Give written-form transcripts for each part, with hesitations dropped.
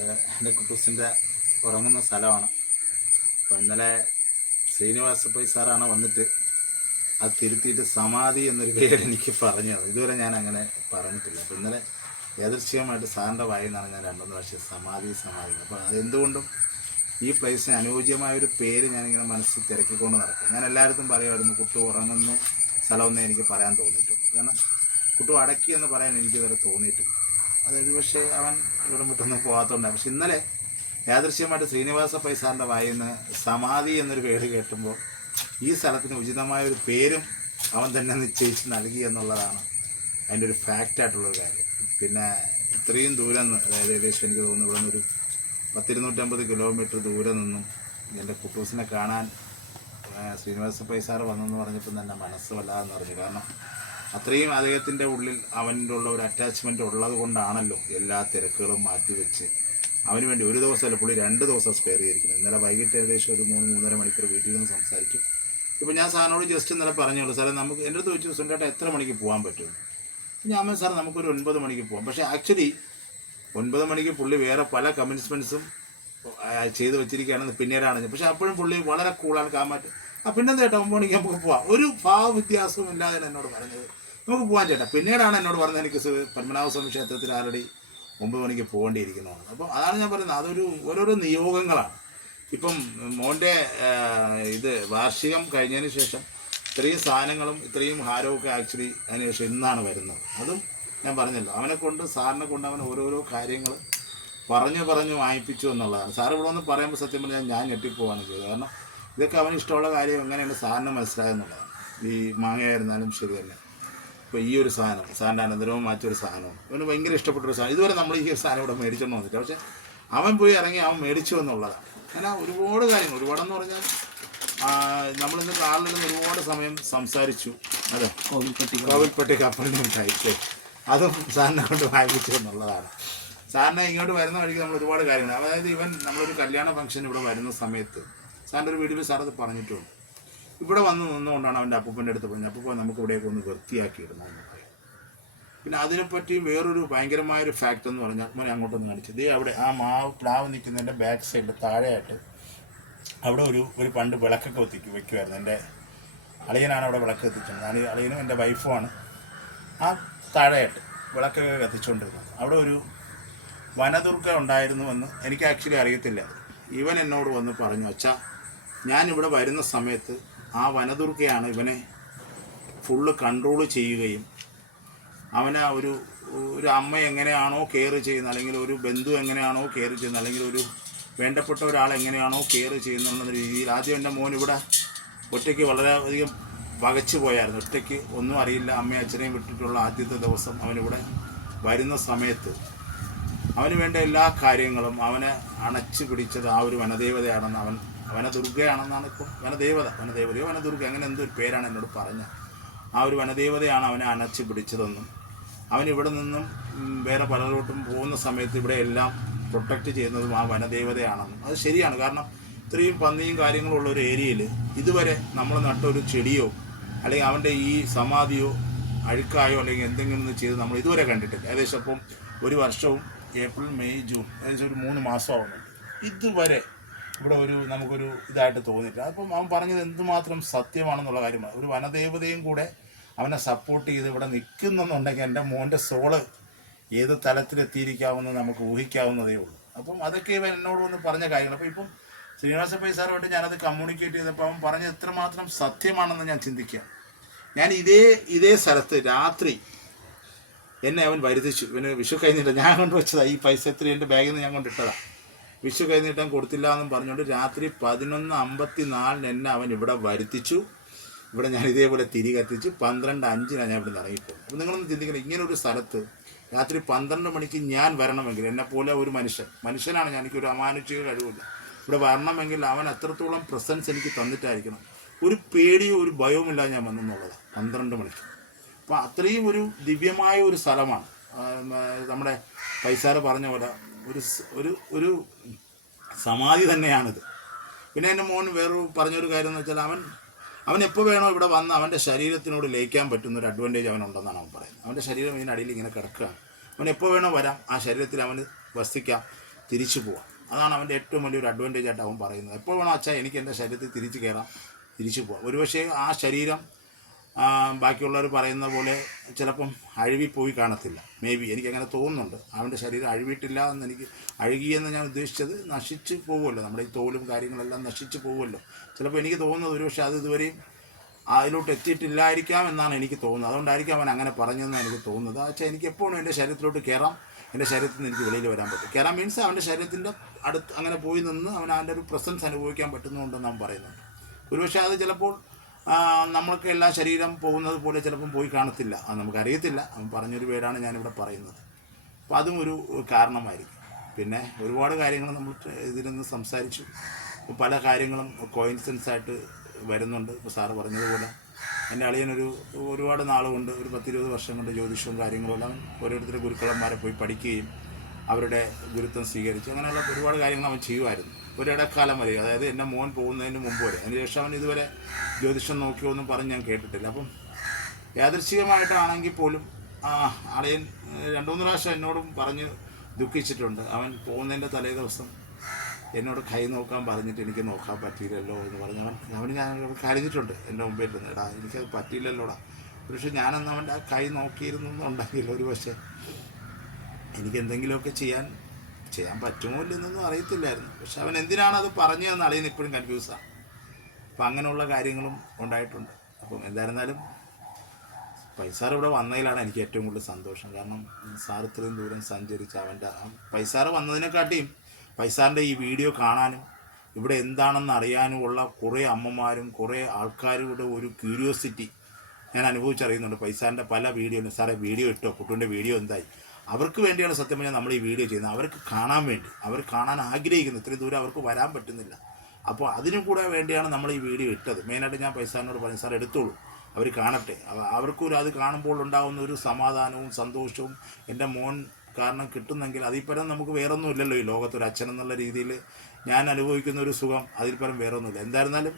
എൻ്റെ കുട്ടൂസിൻ്റെ ഉറങ്ങുന്ന സ്ഥലമാണ്. അപ്പോൾ ഇന്നലെ ശ്രീനിവാസ പൈ സാറാണ് വന്നിട്ട് അത് തിരുത്തിയിട്ട് സമാധി എന്നൊരു പേര് എനിക്ക് പറഞ്ഞത്. ഇതുവരെ ഞാൻ അങ്ങനെ പറഞ്ഞിട്ടില്ല. അപ്പോൾ ഇന്നലെ യാദൃശ്ചികമായിട്ട് സാറിൻ്റെ വായിൽ നിന്നാണ് ഞാൻ 2-3 പ്രാവശ്യം സമാധി. അപ്പോൾ അതെന്തുകൊണ്ടും ഈ പ്ലേസിന് അനുയോജ്യമായൊരു പേര് ഞാനിങ്ങനെ മനസ്സിൽ തിരക്കിക്കൊണ്ട് നടക്കും. ഞാൻ എല്ലായിടത്തും പറയുമായിരുന്നു കുട്ടു ഉറങ്ങുന്ന സ്ഥലമൊന്നും എനിക്ക് പറയാൻ തോന്നിയിട്ടു. കാരണം കുട്ടു അടക്കി എന്ന് പറയാൻ എനിക്കിതുവരെ തോന്നിയിട്ടില്ല. അതൊരു പക്ഷേ അവൻ ഇവിടെ വിട്ടൊന്നും പോകാത്തതുകൊണ്ടാണ്. പക്ഷെ ഇന്നലെ യാദൃശ്യമായിട്ട് ശ്രീനിവാസ പൈ സാറിൻ്റെ വായിൽ നിന്ന് സമാധി എന്നൊരു പേര് കേട്ടുമ്പോൾ ഈ സ്ഥലത്തിന് ഉചിതമായൊരു പേരും അവൻ തന്നെ നിശ്ചയിച്ച് നൽകി എന്നുള്ളതാണ് അതിൻ്റെ ഒരു ഫാക്റ്റായിട്ടുള്ളൊരു കാര്യം. പിന്നെ ഇത്രയും ദൂരം, അതായത് ഏകദേശം എനിക്ക് തോന്നുന്നു ഇവിടെ നിന്നൊരു 250 കിലോമീറ്റർ ദൂരെ നിന്നും എൻ്റെ കുട്ടൂസിനെ കാണാൻ ശ്രീനിവാസ പൈ സാറ് വന്നെന്ന് പറഞ്ഞപ്പോൾ തന്നെ മനസ്സ് വല്ലാതെന്ന് പറഞ്ഞു. കാരണം അത്രയും അദ്ദേഹത്തിൻ്റെ ഉള്ളിൽ അവൻ്റെ ഉള്ള ഒരു അറ്റാച്ച്മെൻ്റ് ഉള്ളത് കൊണ്ടാണല്ലോ എല്ലാ തിരക്കുകളും മാറ്റിവെച്ച് അവന് വേണ്ടി ഒരു ദിവസമല്ല, പുള്ളി 2 ദിവസം സ്പെയർ ചെയ്തിരിക്കുന്നത്. ഇന്നലെ വൈകിട്ട് ഏകദേശം ഒരു 3-3.5 മണിക്കൂർ വീട്ടിൽ നിന്ന് സംസാരിക്കും. ഇപ്പോൾ ഞാൻ സാറിനോട് ജസ്റ്റ് ഇന്നലെ പറഞ്ഞോളൂ, സാറേ നമുക്ക് എൻ്റെ അടുത്ത് വെച്ചു സുണ്ടേട്ട എത്ര മണിക്ക് പോകാൻ പറ്റും? ഞാൻ സാർ നമുക്കൊരു 9 മണിക്ക് പോകാം. പക്ഷേ ആക്ച്വലി 9 മണിക്ക് പുള്ളി വേറെ പല കമ്മിറ്റ്മെൻറ്റ്സും ചെയ്ത് വെച്ചിരിക്കുകയാണെന്ന് പിന്നീടാണ്. പക്ഷേ അപ്പോഴും പുള്ളി വളരെ കൂളാണ്, കാമായിട്ട് പിന്നെന്താ ചേട്ടാ 9 മണിക്ക് നമുക്ക് പോവാം, ഒരു ഭാവ വ്യത്യാസവും ഇല്ലാതെ എന്നോട് പറഞ്ഞത് നമുക്ക് പോകാൻ ചേട്ടാ. പിന്നീടാണ് എന്നോട് പറഞ്ഞത് എനിക്ക് പത്മനാഭസ്വാമി ക്ഷേത്രത്തിൽ ആൾറെഡി 9 മണിക്ക് പോകേണ്ടിയിരിക്കുന്നതാണ്. അപ്പോൾ അതാണ് ഞാൻ പറയുന്നത്, അതൊരു ഓരോരോ നിയോഗങ്ങളാണ്. ഇപ്പം മോൻ്റെ വാർഷികം കഴിഞ്ഞതിന് ശേഷം ഇത്രയും സാധനങ്ങളും ഇത്രയും ഹാരമൊക്കെ ആക്ച്വലി അതിന് ശേഷം ഇന്നാണ് വരുന്നത്. അതും ഞാൻ പറഞ്ഞല്ലോ, സാറിനെ കൊണ്ട് അവൻ ഓരോരോ കാര്യങ്ങൾ പറഞ്ഞു വാങ്ങിപ്പിച്ചു എന്നുള്ളതാണ്. സാർ ഇവിടെ ഒന്ന് പറയുമ്പോൾ സത്യം പറഞ്ഞാൽ ഞാൻ ഞെട്ടിപ്പോവാണ് ചെയ്തത്. കാരണം ഇതൊക്കെ അവന് ഇഷ്ടമുള്ള കാര്യം എങ്ങനെയാണ് സാറിന് മനസ്സിലായെന്നുള്ളതാണ്. ഈ മാങ്ങയായിരുന്നാലും ശരി തന്നെ. ഇപ്പോൾ ഈ ഒരു സാധനം സാറിൻ്റെ അനന്തരവും മാറ്റൊരു സാധനവും അവന് ഭയങ്കര ഇഷ്ടപ്പെട്ടൊരു സാധനം. ഇതുവരെ നമ്മൾ ഈ ഒരു സാധനം ഇവിടെ മേടിച്ചോണ്ട് വന്നിട്ട്, പക്ഷേ അവൻ പോയി ഇറങ്ങി അവൻ മേടിച്ചു എന്നുള്ളതാണ്. അങ്ങനെ ഒരുപാട് കാര്യങ്ങൾ, ഒരുപാടെന്ന് പറഞ്ഞാൽ നമ്മളിന്ന് കാറിൽ നിന്ന് ഒരുപാട് സമയം സംസാരിച്ചു. അതെ, കോവിൽപ്പെട്ടി കപ്പലിൻ്റെ ഉണ്ടായിട്ട് അതും സാറിനെ കൊണ്ട് വാങ്ങിച്ചു എന്നുള്ളതാണ്. സാറിനെ ഇങ്ങോട്ട് വരുന്ന വഴിക്ക് നമ്മൾ ഒരുപാട് കാര്യങ്ങൾ, അതായത് നമ്മളൊരു കല്യാണ ഫംഗ്ഷൻ ഇവിടെ വരുന്ന സമയത്ത് സാറിൻ്റെ ഒരു വീഡിയോയിൽ സാർ അത് പറഞ്ഞിട്ടുണ്ട്. ഇവിടെ വന്ന് നിന്നുകൊണ്ടാണ് അവൻ്റെ അപ്പൂപ്പൻ്റെ അടുത്ത് പറഞ്ഞത്, അപ്പൂപ്പൻ നമുക്ക് ഇവിടെയൊക്കെ ഒന്ന് വൃത്തിയാക്കി ഇടണമെന്ന് പറയും. പിന്നെ അതിനെപ്പറ്റി വേറൊരു ഭയങ്കരമായൊരു ഫാക്റ്റ് എന്ന് പറഞ്ഞാൽ മോനെ അങ്ങോട്ടൊന്ന് കാണിച്ചു. ഇതേ അവിടെ ആ പ്ലാവ് നിൽക്കുന്നതിൻ്റെ ബാക്ക് സൈഡിൽ താഴെയായിട്ട് അവിടെ ഒരു പണ്ട് വിളക്കൊക്കെ വെക്കുമായിരുന്നു. എൻ്റെ അളിയനാണ് അവിടെ വിളക്ക് കത്തിച്ചത്. അളിയനും എൻ്റെ വൈഫുമാണ് ആ താഴെയായിട്ട് വിളക്കൊക്കെ കത്തിച്ചുകൊണ്ടിരുന്നത്. അവിടെ ഒരു വനദുർഗ ഉണ്ടായിരുന്നുവെന്ന് എനിക്ക് ആക്ച്വലി അറിയത്തില്ല. ഇവൻ എന്നോട് വന്ന് പറഞ്ഞു, അച്ഛാ ഞാനിവിടെ വരുന്ന സമയത്ത് ആ വനദുർഗയാണ് ഇവനെ ഫുള്ള് കൺട്രോൾ ചെയ്യുകയും അവനെ ഒരു അമ്മ എങ്ങനെയാണോ കെയർ ചെയ്യുന്നത്, അല്ലെങ്കിൽ ഒരു ബന്ധു എങ്ങനെയാണോ കെയർ ചെയ്യുന്നത്, അല്ലെങ്കിൽ ഒരു വേണ്ടപ്പെട്ട ഒരാൾ എങ്ങനെയാണോ കെയർ ചെയ്യുന്ന രീതിയിൽ ആദ്യം എൻ്റെ മോൻ ഇവിടെ ഒറ്റയ്ക്ക് വളരെയധികം പകച്ചു പോയായിരുന്നു. ഒറ്റയ്ക്ക് ഒന്നും അറിയില്ല, അമ്മയും അച്ഛനെയും വിട്ടിട്ടുള്ള ആദ്യത്തെ ദിവസം അവനിവിടെ വരുന്ന സമയത്ത് അവന് വേണ്ട എല്ലാ കാര്യങ്ങളും അവനെ അണച്ചു പിടിച്ചത് ആ ഒരു വനദേവതയാണെന്ന് വനദുർഗയാണെന്നാണ് ഇപ്പോൾ വനദേവതയോ വനദുർഗ അങ്ങനെ എന്തൊരു പേരാണ് എന്നോട് പറഞ്ഞത്. ആ ഒരു വനദേവതയാണ് അവനെ അണച്ചു പിടിച്ചതെന്നും അവനിവിടെ നിന്നും വേറെ പലരോട്ടും പോകുന്ന സമയത്ത് ഇവിടെ എല്ലാം പ്രൊട്ടക്റ്റ് ചെയ്യുന്നതും ആ വനദേവതയാണെന്നും. അത് ശരിയാണ്. കാരണം ഇത്രയും പന്നിയും കാര്യങ്ങളും ഉള്ള ഒരു ഏരിയയിൽ ഇതുവരെ നമ്മൾ നട്ടൊരു ചെടിയോ അല്ലെങ്കിൽ അവൻ്റെ ഈ സമാധിയോ അഴുക്കായോ അല്ലെങ്കിൽ എന്തെങ്കിലും ചെയ്ത് നമ്മൾ ഇതുവരെ കണ്ടിട്ടില്ല. ഏകദേശം അപ്പം 1 വർഷവും ഏപ്രിൽ മെയ് ജൂൺ ഏകദേശം ഒരു 3 മാസമാവുന്നുണ്ട്. ഇതുവരെ ഇവിടെ നമുക്കൊരു ഇതായിട്ട് തോന്നിയിട്ടില്ല. അപ്പം അവൻ പറഞ്ഞത് എന്തുമാത്രം സത്യമാണെന്നുള്ള കാര്യമാണ്. ഒരു വനദേവതയും കൂടെ അവനെ സപ്പോർട്ട് ചെയ്ത് ഇവിടെ നിൽക്കുന്നുണ്ടെങ്കിൽ എൻ്റെ മോൻ്റെ സോള് ഏത് തലത്തിലെത്തിയിരിക്കാമെന്ന് നമുക്ക് ഊഹിക്കാവുന്നതേ ഉള്ളൂ. അപ്പം അതൊക്കെ ഇവൻ എന്നോട് വന്ന് പറഞ്ഞ കാര്യങ്ങൾ. അപ്പോൾ ഇപ്പം ശ്രീനിവാസ പൈ സാറുമായിട്ട് ഞാനത് കമ്മ്യൂണിക്കേറ്റ് ചെയ്തപ്പോൾ അവൻ പറഞ്ഞത് എത്രമാത്രം സത്യമാണെന്ന് ഞാൻ ചിന്തിക്കുക. ഞാൻ ഇതേ സ്ഥലത്ത് രാത്രി എന്നെ അവൻ വരുത്തിച്ചു. ഇവന് വിഷു കഴിഞ്ഞിട്ട് ഞാൻ കൊണ്ടുവച്ചതാണ് ഈ പൈസ. എത്ര എൻ്റെ ബാഗിൽ നിന്ന് ഞാൻ കൊണ്ടിട്ടതാണ്. വിഷു കഴിഞ്ഞിട്ടാൻ കൊടുത്തില്ല എന്നും പറഞ്ഞുകൊണ്ട് രാത്രി 11:54 എന്നെ അവൻ ഇവിടെ വരുത്തിച്ചു. ഇവിടെ ഞാൻ ഇതേപോലെ തിരി കത്തിച്ച് 12:05 ഞാൻ ഇവിടെ നിന്ന് ഇറങ്ങിപ്പോയി. അപ്പോൾ നിങ്ങളൊന്ന് ചിന്തിക്കണം, ഇങ്ങനൊരു സ്ഥലത്ത് രാത്രി 12 മണിക്ക് ഞാൻ വരണമെങ്കിൽ, എന്നെപ്പോലെ ഒരു മനുഷ്യനാണ് ഞാൻ, എനിക്കൊരു അമാനുഷിക കഴിവില്ല, ഇവിടെ വരണമെങ്കിൽ അവൻ അത്രത്തോളം പ്രസൻസ് എനിക്ക് തന്നിട്ടായിരിക്കണം. ഒരു പേടിയോ ഒരു ഭയവുമില്ല ഞാൻ വന്നെന്നുള്ളത് 12 മണിക്ക്. അപ്പോൾ അത്രയും ഒരു ദിവ്യമായ ഒരു സ്ഥലമാണ്. നമ്മുടെ പൈസാറ് പറഞ്ഞ പോലെ ഒരു സമാധി തന്നെയാണിത്. പിന്നെ എൻ്റെ മോൻ പറഞ്ഞൊരു കാര്യം എന്ന് വെച്ചാൽ അവൻ എപ്പോൾ വേണോ ഇവിടെ വന്ന് അവൻ്റെ ശരീരത്തിനോട് ലയിക്കാൻ പറ്റുന്നൊരു അഡ്വാൻറ്റേജ് അവനുണ്ടെന്നാണ് അവൻ പറയുന്നത്. അവൻ്റെ ശരീരം ഇതിനടിയിൽ ഇങ്ങനെ കിടക്കുകയാണ്. അവൻ എപ്പോൾ വേണോ വരാം, ആ ശരീരത്തിൽ അവന് വസിക്കാം. തിരിച്ചു പോവാം. അതാണ് അവൻ്റെ ഏറ്റവും വലിയൊരു അഡ്വാൻറ്റേജ് ആയിട്ട് അവൻ പറയുന്നത്. എപ്പോൾ വേണം അച്ഛാ എനിക്ക് എൻ്റെ ശരീരത്തിൽ തിരിച്ചു കയറാം, തിരിച്ചു പോവാം. ഒരുപക്ഷെ ആ ശരീരം ബാക്കിയുള്ളവർ പറയുന്ന പോലെ ചിലപ്പം അഴുകിപ്പോയി കാണത്തില്ല. മേ ബി എനിക്കങ്ങനെ തോന്നുന്നുണ്ട്. അവൻ്റെ ശരീരം അഴുകിയിട്ടില്ല എന്ന് എനിക്ക്, അഴുകിയെന്ന് ഞാൻ ഉദ്ദേശിച്ചത് നശിച്ച് പോകുമല്ലോ, നമ്മുടെ ഈ തോലും കാര്യങ്ങളെല്ലാം നശിച്ച് പോകുമല്ലോ. ചിലപ്പോൾ എനിക്ക് തോന്നുന്നത് ഒരുപക്ഷെ അത് ഇതുവരെയും അതിലോട്ട് എത്തിയിട്ടില്ലായിരിക്കാം എന്നാണ് എനിക്ക് തോന്നുന്നത്. അതുകൊണ്ടായിരിക്കും അവൻ അങ്ങനെ പറഞ്ഞതെന്ന് എനിക്ക് തോന്നുന്നത്. പക്ഷേ എനിക്ക് എപ്പോഴും എൻ്റെ ശരീരത്തിലോട്ട് കയറാം, എൻ്റെ ശരീരത്തിൽ നിന്ന് എനിക്ക് വെളിയിൽ വരാൻ പറ്റും. കയറാൻ മീൻസ് അവൻ്റെ ശരീരത്തിൻ്റെ അടുത്ത് അങ്ങനെ പോയി നിന്ന് അവൻ്റെ ഒരു പ്രസൻസ് അനുഭവിക്കാൻ പറ്റുന്നുണ്ടെന്ന് അവൻ പറയുന്നുണ്ട്. ഒരുപക്ഷെ അത് ചിലപ്പോൾ നമ്മൾക്ക് എല്ലാ ശരീരം പോകുന്നത് പോലെ ചിലപ്പം പോയി കാണത്തില്ല, അത് നമുക്കറിയത്തില്ല. അവൻ പറഞ്ഞൊരു പേരാണ് ഞാനിവിടെ പറയുന്നത്. അപ്പോൾ അതും ഒരു കാരണമായിരിക്കും. പിന്നെ ഒരുപാട് കാര്യങ്ങൾ നമ്മൾ ഇതിൽ നിന്ന് സംസാരിച്ചു. പല കാര്യങ്ങളും കോയിൻസിഡൻസായിട്ട് വരുന്നുണ്ട്. ഇപ്പോൾ സാറ് പറഞ്ഞതുപോലെ എൻ്റെ അളിയനൊരു ഒരുപാട് നാളുകൊണ്ട്, ഒരു 10-20 വർഷം കൊണ്ട് ജ്യോതിഷവും കാര്യങ്ങളും അവൻ ഓരോരുത്തരുടെ ഗുരുക്കളന്മാരെ പോയി പഠിക്കുകയും അവരുടെ ഗുരുത്വം സ്വീകരിച്ചു. അങ്ങനെയുള്ള ഒരുപാട് കാര്യങ്ങൾ അവൻ ചെയ്യുമായിരുന്നു ഒരിടക്കാലം വരെ, അതായത് എൻ്റെ മോൻ പോകുന്നതിന് മുമ്പ് വരെ. അതിനുശേഷം അവൻ ഇതുവരെ ജ്യോതിഷം നോക്കിയോ എന്നും പറഞ്ഞ് ഞാൻ കേട്ടിട്ടില്ല. അപ്പം യാദൃശ്ചികമായിട്ടാണെങ്കിൽ പോലും അളിയൻ 2-3 പ്രാവശ്യം എന്നോടും പറഞ്ഞ് ദുഃഖിച്ചിട്ടുണ്ട്. അവൻ പോകുന്നതിൻ്റെ തലേ ദിവസം എന്നോട് കൈ നോക്കാൻ പറഞ്ഞിട്ട് എനിക്ക് നോക്കാൻ പറ്റിയില്ലല്ലോ എന്ന് പറഞ്ഞ് അവന് ഞാൻ കരഞ്ഞിട്ടുണ്ട് എൻ്റെ മുമ്പിൽ നിന്ന്. എടാ എനിക്കത് പറ്റിയില്ലല്ലോടാ. പക്ഷേ ഞാനന്ന് അവൻ്റെ ആ കൈ നോക്കിയിരുന്നു എന്നുണ്ടെങ്കിൽ ഒരു പക്ഷേ എനിക്ക് എന്തെങ്കിലുമൊക്കെ ചെയ്യാൻ പറ്റുമോ ഇല്ലെന്നൊന്നും അറിയത്തില്ലായിരുന്നു. പക്ഷെ അവൻ എന്തിനാണ് അത് പറഞ്ഞതെന്ന് അളിയൻ ഇപ്പോഴും കൺഫ്യൂസാണ്. അപ്പം അങ്ങനെയുള്ള കാര്യങ്ങളും ഉണ്ടായിട്ടുണ്ട്. അപ്പം എന്തായിരുന്നാലും പൈസാർ ഇവിടെ വന്നതിലാണ് എനിക്ക് ഏറ്റവും കൂടുതൽ സന്തോഷം. കാരണം സാർ ഇത്രയും ദൂരം സഞ്ചരിച്ച് അവൻ്റെ പൈസാർ വന്നതിനെക്കാട്ടിയും പൈസാറിൻ്റെ ഈ വീഡിയോ കാണാനും ഇവിടെ എന്താണെന്ന് അറിയാനും ഉള്ള കുറേ അമ്മമാരും കുറേ ആൾക്കാരുടെ ഒരു ക്യൂരിയോസിറ്റി ഞാൻ അനുഭവിച്ചറിയുന്നുണ്ട്. പൈസാറിൻ്റെ പല വീഡിയോയിലും സാറേ വീഡിയോ ഇട്ടോ, കുട്ടുവിൻ്റെ വീഡിയോ എന്തായി, അവർക്ക് വേണ്ടിയാണ് സത്യം പറഞ്ഞാൽ നമ്മൾ ഈ വീഡിയോ ചെയ്യുന്നത്. അവർക്ക് കാണാൻ വേണ്ടി, അവർ കാണാൻ ആഗ്രഹിക്കുന്നു. ഇത്രയും ദൂരം അവർക്ക് വരാൻ പറ്റുന്നില്ല. അപ്പോൾ അതിനും കൂടെ വേണ്ടിയാണ് നമ്മൾ ഈ വീഡിയോ ഇട്ടത്. മെയിനായിട്ട് ഞാൻ പൈസാറിനോട് പറഞ്ഞു, സാർ എടുത്തോളൂ, അവർ കാണട്ടെ. അവർക്കൊരു അത് കാണുമ്പോൾ ഉണ്ടാകുന്ന ഒരു സമാധാനവും സന്തോഷവും എൻ്റെ മോൻ കാരണം കിട്ടുന്നെങ്കിൽ അതിൽ പരം നമുക്ക് വേറൊന്നും ഇല്ലല്ലോ ഈ ലോകത്തൊരു അച്ഛൻ എന്നുള്ള രീതിയിൽ ഞാൻ അനുഭവിക്കുന്ന ഒരു സുഖം അതിൽ പരം വേറൊന്നുമില്ല. എന്തായിരുന്നാലും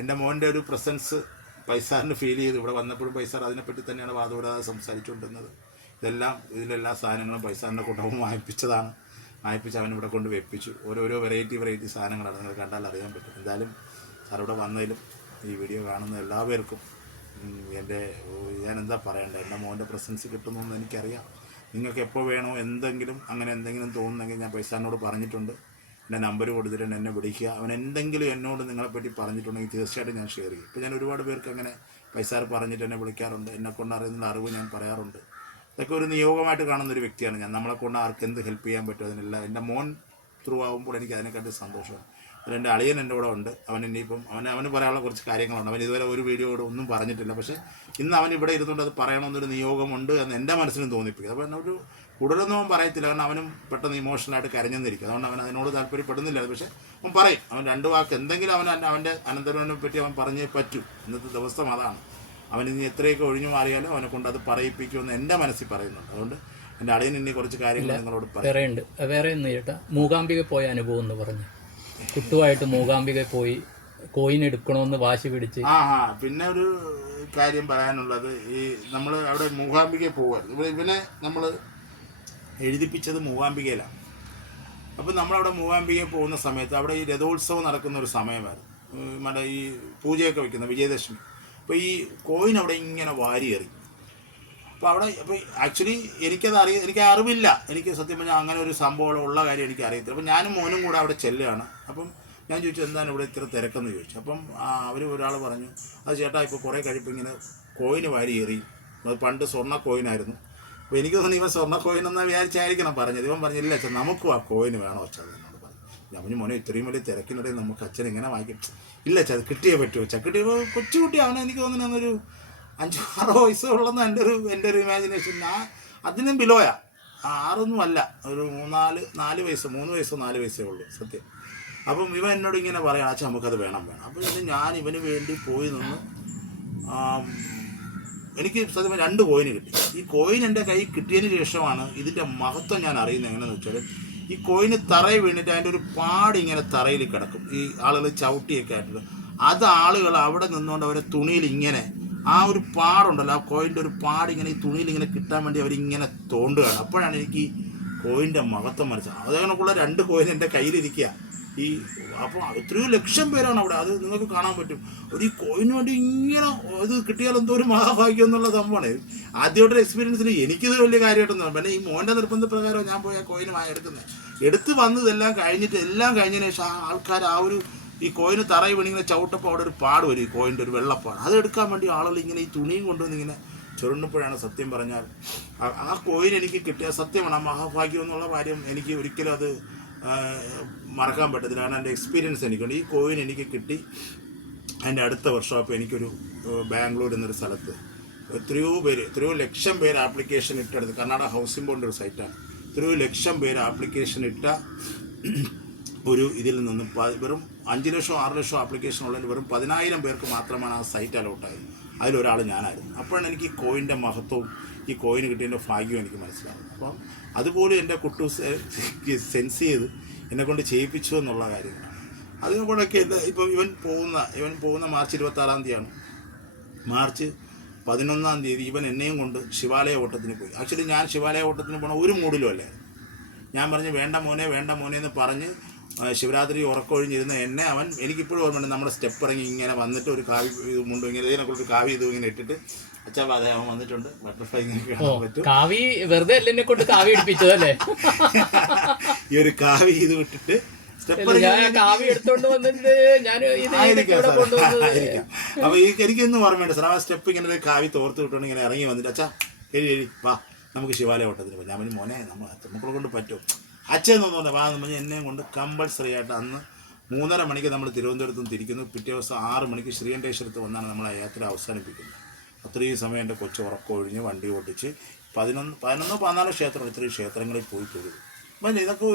എൻ്റെ മോൻ്റെ ഒരു പ്രസൻസ് പൈസാറിന് ഫീൽ ചെയ്തു. ഇവിടെ വന്നപ്പോഴും പൈസാർ അതിനെപ്പറ്റി തന്നെയാണ് വാദോടാതെ സംസാരിച്ചുകൊണ്ടിരുന്നത്. ഇതിലെല്ലാ സാധനങ്ങളും പൈസാറിൻ്റെ കുടുംബം വാങ്ങിപ്പിച്ചതാണ്. വാങ്ങിപ്പിച്ച് അവനിവിടെ കൊണ്ട് വെപ്പിച്ചു. ഓരോരോ വെറൈറ്റി സാധനങ്ങളാണ്, നിങ്ങൾ കണ്ടാൽ അറിയാൻ പറ്റും. എന്തായാലും സാർ ഇവിടെ വന്നതിലും ഈ വീഡിയോ കാണുന്ന എല്ലാവർക്കും ഞാൻ എന്താ പറയണ്ടേ, എൻ്റെ മോൻ്റെ പ്രസൻസ് കിട്ടുന്നു എനിക്കറിയാം. നിങ്ങൾക്ക് എപ്പോൾ വേണോ എന്തെങ്കിലും തോന്നുന്നെങ്കിൽ ഞാൻ പൈസാറിനോട് പറഞ്ഞിട്ടുണ്ട്. എൻ്റെ നമ്പർ കൊടുത്തിട്ടുണ്ട്, എന്നെ വിളിക്കുക. അവൻ എന്തെങ്കിലും എന്നോട് നിങ്ങളെപ്പറ്റി പറഞ്ഞിട്ടുണ്ടെങ്കിൽ തീർച്ചയായിട്ടും ഞാൻ ഷെയർ ചെയ്യും. ഇപ്പോൾ ഞാൻ ഒരുപാട് പേർക്ക് അങ്ങനെ പൈസാർ പറഞ്ഞിട്ട് എന്നെ വിളിക്കാറുണ്ട്. എന്നെക്കൊണ്ട് അറിയുന്ന അറിവ് ഞാൻ പറയാറുണ്ട്. ഇതൊക്കെ ഒരു നിയോഗമായിട്ട് കാണുന്നൊരു വ്യക്തിയാണ് ഞാൻ. നമ്മളെക്കൊണ്ട് ആർക്ക് എന്ത് ഹെൽപ്പ് ചെയ്യാൻ പറ്റും അതിനെല്ലാം എൻ്റെ മോൻ ത്രൂ ആകുമ്പോൾ എനിക്ക് അതിനെക്കാട്ടി സന്തോഷമാണ്. എൻ്റെ അളിയൻ എൻ്റെ കൂടെ ഉണ്ട്. അവൻ ഇനിയിപ്പം അവന് പറയാനുള്ള കുറച്ച് കാര്യങ്ങളുണ്ട്. അവൻ ഇതുവരെ ഒരു വീഡിയോയോട് ഒന്നും പറഞ്ഞിട്ടില്ല. പക്ഷേ ഇന്ന് അവൻ ഇവിടെ ഇരുന്നുകൊണ്ട് അത് പറയണമെന്നൊരു നിയോഗമുണ്ട് എന്ന് എൻ്റെ മനസ്സിനും തോന്നിപ്പിക്കും. അപ്പോൾ എന്നൊരു കൂടുതലൊന്നും അവൻ പറയത്തില്ല, കാരണം അവനും പെട്ടെന്ന് ഇമോഷണലായിട്ട് കരഞ്ഞെന്നിരിക്കും. അതുകൊണ്ട് അവൻ അതിനോട് താല്പര്യപ്പെടുന്നില്ല. പക്ഷേ അവൻ പറയും, അവൻ 2 വാക്ക് എന്തെങ്കിലും അവൻ്റെ അനന്തരവനെ പറ്റി അവൻ പറഞ്ഞേ പറ്റൂ. ഇന്നത്തെ ദിവസം അതാണ്. അവനിനി എത്രയൊക്കെ ഒഴിഞ്ഞു മാറിയാലും അവനെ കൊണ്ട് അത് പറയിപ്പിക്കുമെന്ന് എൻ്റെ മനസ്സിൽ പറയുന്നുണ്ട്. അതുകൊണ്ട് എൻ്റെ അളിയൻ ഇനി കുറച്ച് കാര്യങ്ങൾ നിങ്ങളോട് പറയുന്നുണ്ട്. വേറെ ഒന്നും ചേട്ടാ, മൂകാംബിക പോയ അനുഭവം എന്ന് പറഞ്ഞു. കുട്ടുമായിട്ട് മൂകാംബിക പോയി കോയിൻ എടുക്കണമെന്ന് വാശി പിടിച്ച്. പിന്നെ ഒരു കാര്യം പറയാനുള്ളത്, ഈ നമ്മൾ അവിടെ മൂകാംബികയിൽ പോകുമായിരുന്നു. ഇവനെ നമ്മൾ എഴുതിപ്പിച്ചത് മൂകാംബികയിലാണ്. അപ്പം നമ്മളവിടെ മൂകാംബികയിൽ പോകുന്ന സമയത്ത് അവിടെ ഈ രഥോത്സവം നടക്കുന്ന ഒരു സമയമായിരുന്നു. മറ്റേ ഈ പൂജയൊക്കെ വയ്ക്കുന്ന വിജയദശമി. അപ്പോൾ ഈ കോയിൻ അവിടെ ഇങ്ങനെ വാരിയെറി. അപ്പോൾ അവിടെ അപ്പോൾ ആക്ച്വലി എനിക്ക് അറിവില്ല. എനിക്ക് സത്യം പറഞ്ഞാൽ അങ്ങനെ ഒരു സംഭവം ഉള്ള കാര്യം എനിക്ക് അറിയത്തില്ല. അപ്പം ഞാനും മോനും കൂടെ അവിടെ ചെല്ലുകയാണ്. അപ്പം ഞാൻ ചോദിച്ചു, എന്താണ് ഇവിടെ ഇത്ര തിരക്കെന്ന് ചോദിച്ചു. അപ്പം ഒരാൾ പറഞ്ഞു, അത് ചേട്ടാ ഇപ്പോൾ കുറേ കഴിയുമ്പോൾ ഇങ്ങനെ കോയിന് വാരി എറി. അത് പണ്ട് സ്വർണ്ണ കോയിനായിരുന്നു. അപ്പോൾ എനിക്ക് തോന്നുന്നു ഇവൻ സ്വർണ്ണ കോയിനെന്ന് വിചാരിച്ചായിരിക്കണം പറഞ്ഞത്. ഇവൻ പറഞ്ഞില്ല അച്ഛൻ, നമുക്കും ആ കോയിന് വേണോ അച്ഛൻ എന്നോട് പറഞ്ഞു. ഞാൻ മോനെ ഇത്രയും വലിയ തിരക്കിനിടയിൽ നമുക്ക് അച്ഛൻ എങ്ങനെ വാങ്ങിക്കും? ഇല്ല അച്ഛൻ, അത് കിട്ടിയേ പറ്റുമോ അച്ഛൻ? കിട്ടിയപ്പോൾ കൊച്ചുകുട്ടി അവനെ എനിക്ക് തോന്നുന്നു ഒരു 5-6 വയസ്സുള്ളതെന്ന് എൻ്റെ ഒരു ഇമാജിനേഷൻ. അതിനും ബിലോയാ, 6 അല്ല, ഒരു 4 വയസ്സ് 3 വയസ്സോ 4 വയസ്സേ ഉള്ളൂ സത്യം. അപ്പം ഇവൻ എന്നോട് ഇങ്ങനെ പറയാം, അച്ഛൻ നമുക്കത് വേണം. അപ്പോൾ ഞാൻ ഇവന് വേണ്ടി പോയി നിന്ന് എനിക്ക് സത്യം 2 കോയിന് കിട്ടി. ഈ കോയിൻ എൻ്റെ കൈ കിട്ടിയതിന് ശേഷമാണ് ഇതിൻ്റെ മഹത്വം ഞാൻ അറിയുന്നത്. എങ്ങനെയാണെന്ന് വെച്ചാൽ, ഈ കോയിന് തറയിൽ വീണിട്ട് അതിൻ്റെ ഒരു പാട് ഇങ്ങനെ തറയിൽ കിടക്കും. ഈ ആളുകൾ ചവിട്ടിയൊക്കെ ആയിട്ട് അത് ആളുകൾ അവിടെ നിന്നുകൊണ്ട് അവരെ തുണിയിൽ ഇങ്ങനെ ആ ഒരു പാടുണ്ടല്ലോ, ആ കോയിൻ്റെ ഒരു പാട് ഇങ്ങനെ ഈ തുണിയിൽ ഇങ്ങനെ കിട്ടാൻ വേണ്ടി അവരിങ്ങനെ തോണ്ടുകയാണ്. അപ്പോഴാണ് എനിക്ക് കോയിൻ്റെ മഹത്വം മനസ്സിലാവും. അതേകണക്കുള്ള 2 കോയിൻ എൻ്റെ കയ്യിലിരിക്കുക. ഈ അപ്പോൾ എത്രയോ ലക്ഷം പേരാണ് അവിടെ. അത് നിങ്ങൾക്ക് കാണാൻ പറ്റും. ഒരു ഈ കോയിന് വേണ്ടി ഇങ്ങനെ ഇത് കിട്ടിയാൽ എന്തോ ഒരു മഹാഭാഗ്യം എന്നുള്ള സംഭവമാണ്. ആദ്യമായിട്ടൊരു എക്സ്പീരിയൻസിൽ എനിക്കിത് വലിയ കാര്യമായിട്ടൊന്നും, പിന്നെ ഈ മോൻ്റെ നിർബന്ധപ്രകാരം ഞാൻ പോയി ആ കോയിന് എടുക്കുന്നത്. എടുത്ത് വന്ന് ഇതെല്ലാം കഴിഞ്ഞിട്ട് എല്ലാം കഴിഞ്ഞതിന് ശേഷം ആ ആൾക്കാർ ആ ഒരു ഈ കോയിന് തറയിൽ വീണിങ്ങനെ ചവിട്ടപ്പോൾ അവിടെ ഒരു പാട് വരും, ഈ കോയിൻ്റെ ഒരു വെള്ളപ്പാട്. അത് എടുക്കാൻ വേണ്ടി ആളുകൾ ഇങ്ങനെ ഈ തുണിയും കൊണ്ടുവന്ന് ഇങ്ങനെ ചുരുണ്ടപ്പോഴാണ് സത്യം പറഞ്ഞാൽ ആ കോയിൻ എനിക്ക് കിട്ടിയ സത്യമാണ്. ആ മഹാഭാഗ്യം എന്നുള്ള കാര്യം എനിക്ക് ഒരിക്കലും അത് മറക്കാൻ പറ്റത്തില്ല. കാരണം എൻ്റെ എക്സ്പീരിയൻസ് എനിക്കുണ്ട്. ഈ കോയിൻ എനിക്ക് കിട്ടി അതിൻ്റെ അടുത്ത വർഷം. അപ്പോൾ എനിക്കൊരു ബാംഗ്ലൂർ എന്നൊരു സ്ഥലത്ത് എത്രയോ ലക്ഷം പേര് ആപ്ലിക്കേഷൻ ഇട്ടെടുത്ത്, കർണാടക ഹൗസിംഗ് ബോർഡിൻ്റെ ഒരു സൈറ്റാണ്. എത്രയോ ലക്ഷം പേര് ആപ്ലിക്കേഷൻ ഇട്ട ഒരു ഇതിൽ നിന്നും വെറും 5 ലക്ഷമോ 6 ലക്ഷമോ ആപ്ലിക്കേഷൻ ഉള്ളതിൽ വെറും 10,000 പേർക്ക് മാത്രമാണ് ആ സൈറ്റ് അലോട്ടായത്. അതിലൊരാൾ ഞാനായിരുന്നു. അപ്പോഴാണ് എനിക്ക് ഈ കോയിൻ്റെ മഹത്വവും ഈ കോയിന് കിട്ടിയതിൻ്റെ ഭാഗ്യവും എനിക്ക് മനസ്സിലാവും. അപ്പം അതുപോലെ എൻ്റെ കുട്ടു സെൻസ് ചെയ്ത് എന്നെക്കൊണ്ട് ചെയ്യിപ്പിച്ചു എന്നുള്ള കാര്യങ്ങളാണ്. അതുകൊണ്ടൊക്കെ ഇപ്പം ഇവൻ പോകുന്ന മാർച്ച് 26-ാം തീയതിയാണ്. മാർച്ച് 11-ാം തീയതി ഇവൻ എന്നെയും കൊണ്ട് ശിവാലയ ഓട്ടത്തിന് പോയി. ആക്ച്വലി ഞാൻ ശിവാലയ ഓട്ടത്തിന് പോകണ ഒരു മൂഡിലും അല്ലേ. ഞാൻ പറഞ്ഞു വേണ്ട മോനെ എന്ന് പറഞ്ഞ് ശിവരാത്രി ഉറക്കൊഴിഞ്ഞിരുന്ന എന്നെ എനിക്കിപ്പോഴും ഓർമ്മയുണ്ട്. നമ്മുടെ സ്റ്റെപ്പ് ഇറങ്ങി ഇങ്ങനെ വന്നിട്ട് ഒരു കാവി മുണ്ടും ഇങ്ങനെ ഇതിനെക്കുറിച്ച് കാവി ഇതും ഇങ്ങനെ ഇട്ടിട്ട് അച്ഛാ അതെ അവൻ വന്നിട്ടുണ്ട് ബട്ടർഫ്ലൈ ഇങ്ങനെ കാണാൻ പറ്റും. കാവി വെറുതെ എന്നെ കൊണ്ട് കാവി എടുപ്പിച്ചതല്ലേ. ഈ ഒരു കാവി ഇത് വിട്ടിട്ട് കാവി എടുത്തോണ്ട് വന്നിട്ട് ഞാൻ അപ്പൊ എനിക്കൊന്നും ഓർമ്മയുണ്ട് സാർ. ആ സ്റ്റെപ്പ് ഇങ്ങനെ കാവി തോർത്ത് വിട്ടുകൊണ്ട് ഇങ്ങനെ ഇറങ്ങി വന്നിട്ട് അച്ഛാ എഴി വാ നമുക്ക് ശിവാലയ ഓട്ടത്തിന് പോയി. ഞാൻ പറഞ്ഞു മോനെ നമ്മളെ കൊണ്ട് പറ്റും അച്ഛനൊന്നും തോന്നുന്നത് വാ എന്ന് പറഞ്ഞാൽ എന്നെയും കൊണ്ട് കമ്പൾസറി ആയിട്ട് അന്ന് 3:30 മണിക്ക് നമ്മൾ തിരുവനന്തപുരത്ത് നിന്ന് തിരിക്കുന്നു. പിറ്റേ ദിവസം 6 മണിക്ക് ശ്രീകണ്ഠേശ്വരത്ത് വന്നാണ് നമ്മൾ ആ യാത്ര അവസാനിപ്പിക്കുന്നത്. അത്രയും സമയം എൻ്റെ കൊച്ചു ഉറക്കമൊഴിഞ്ഞ് വണ്ടി ഓടിച്ച് 11-14 ക്ഷേത്രം ഇത്രയും ക്ഷേത്രങ്ങളിൽ പോയി തൊഴുതു. അപ്പം ഇതൊക്കെ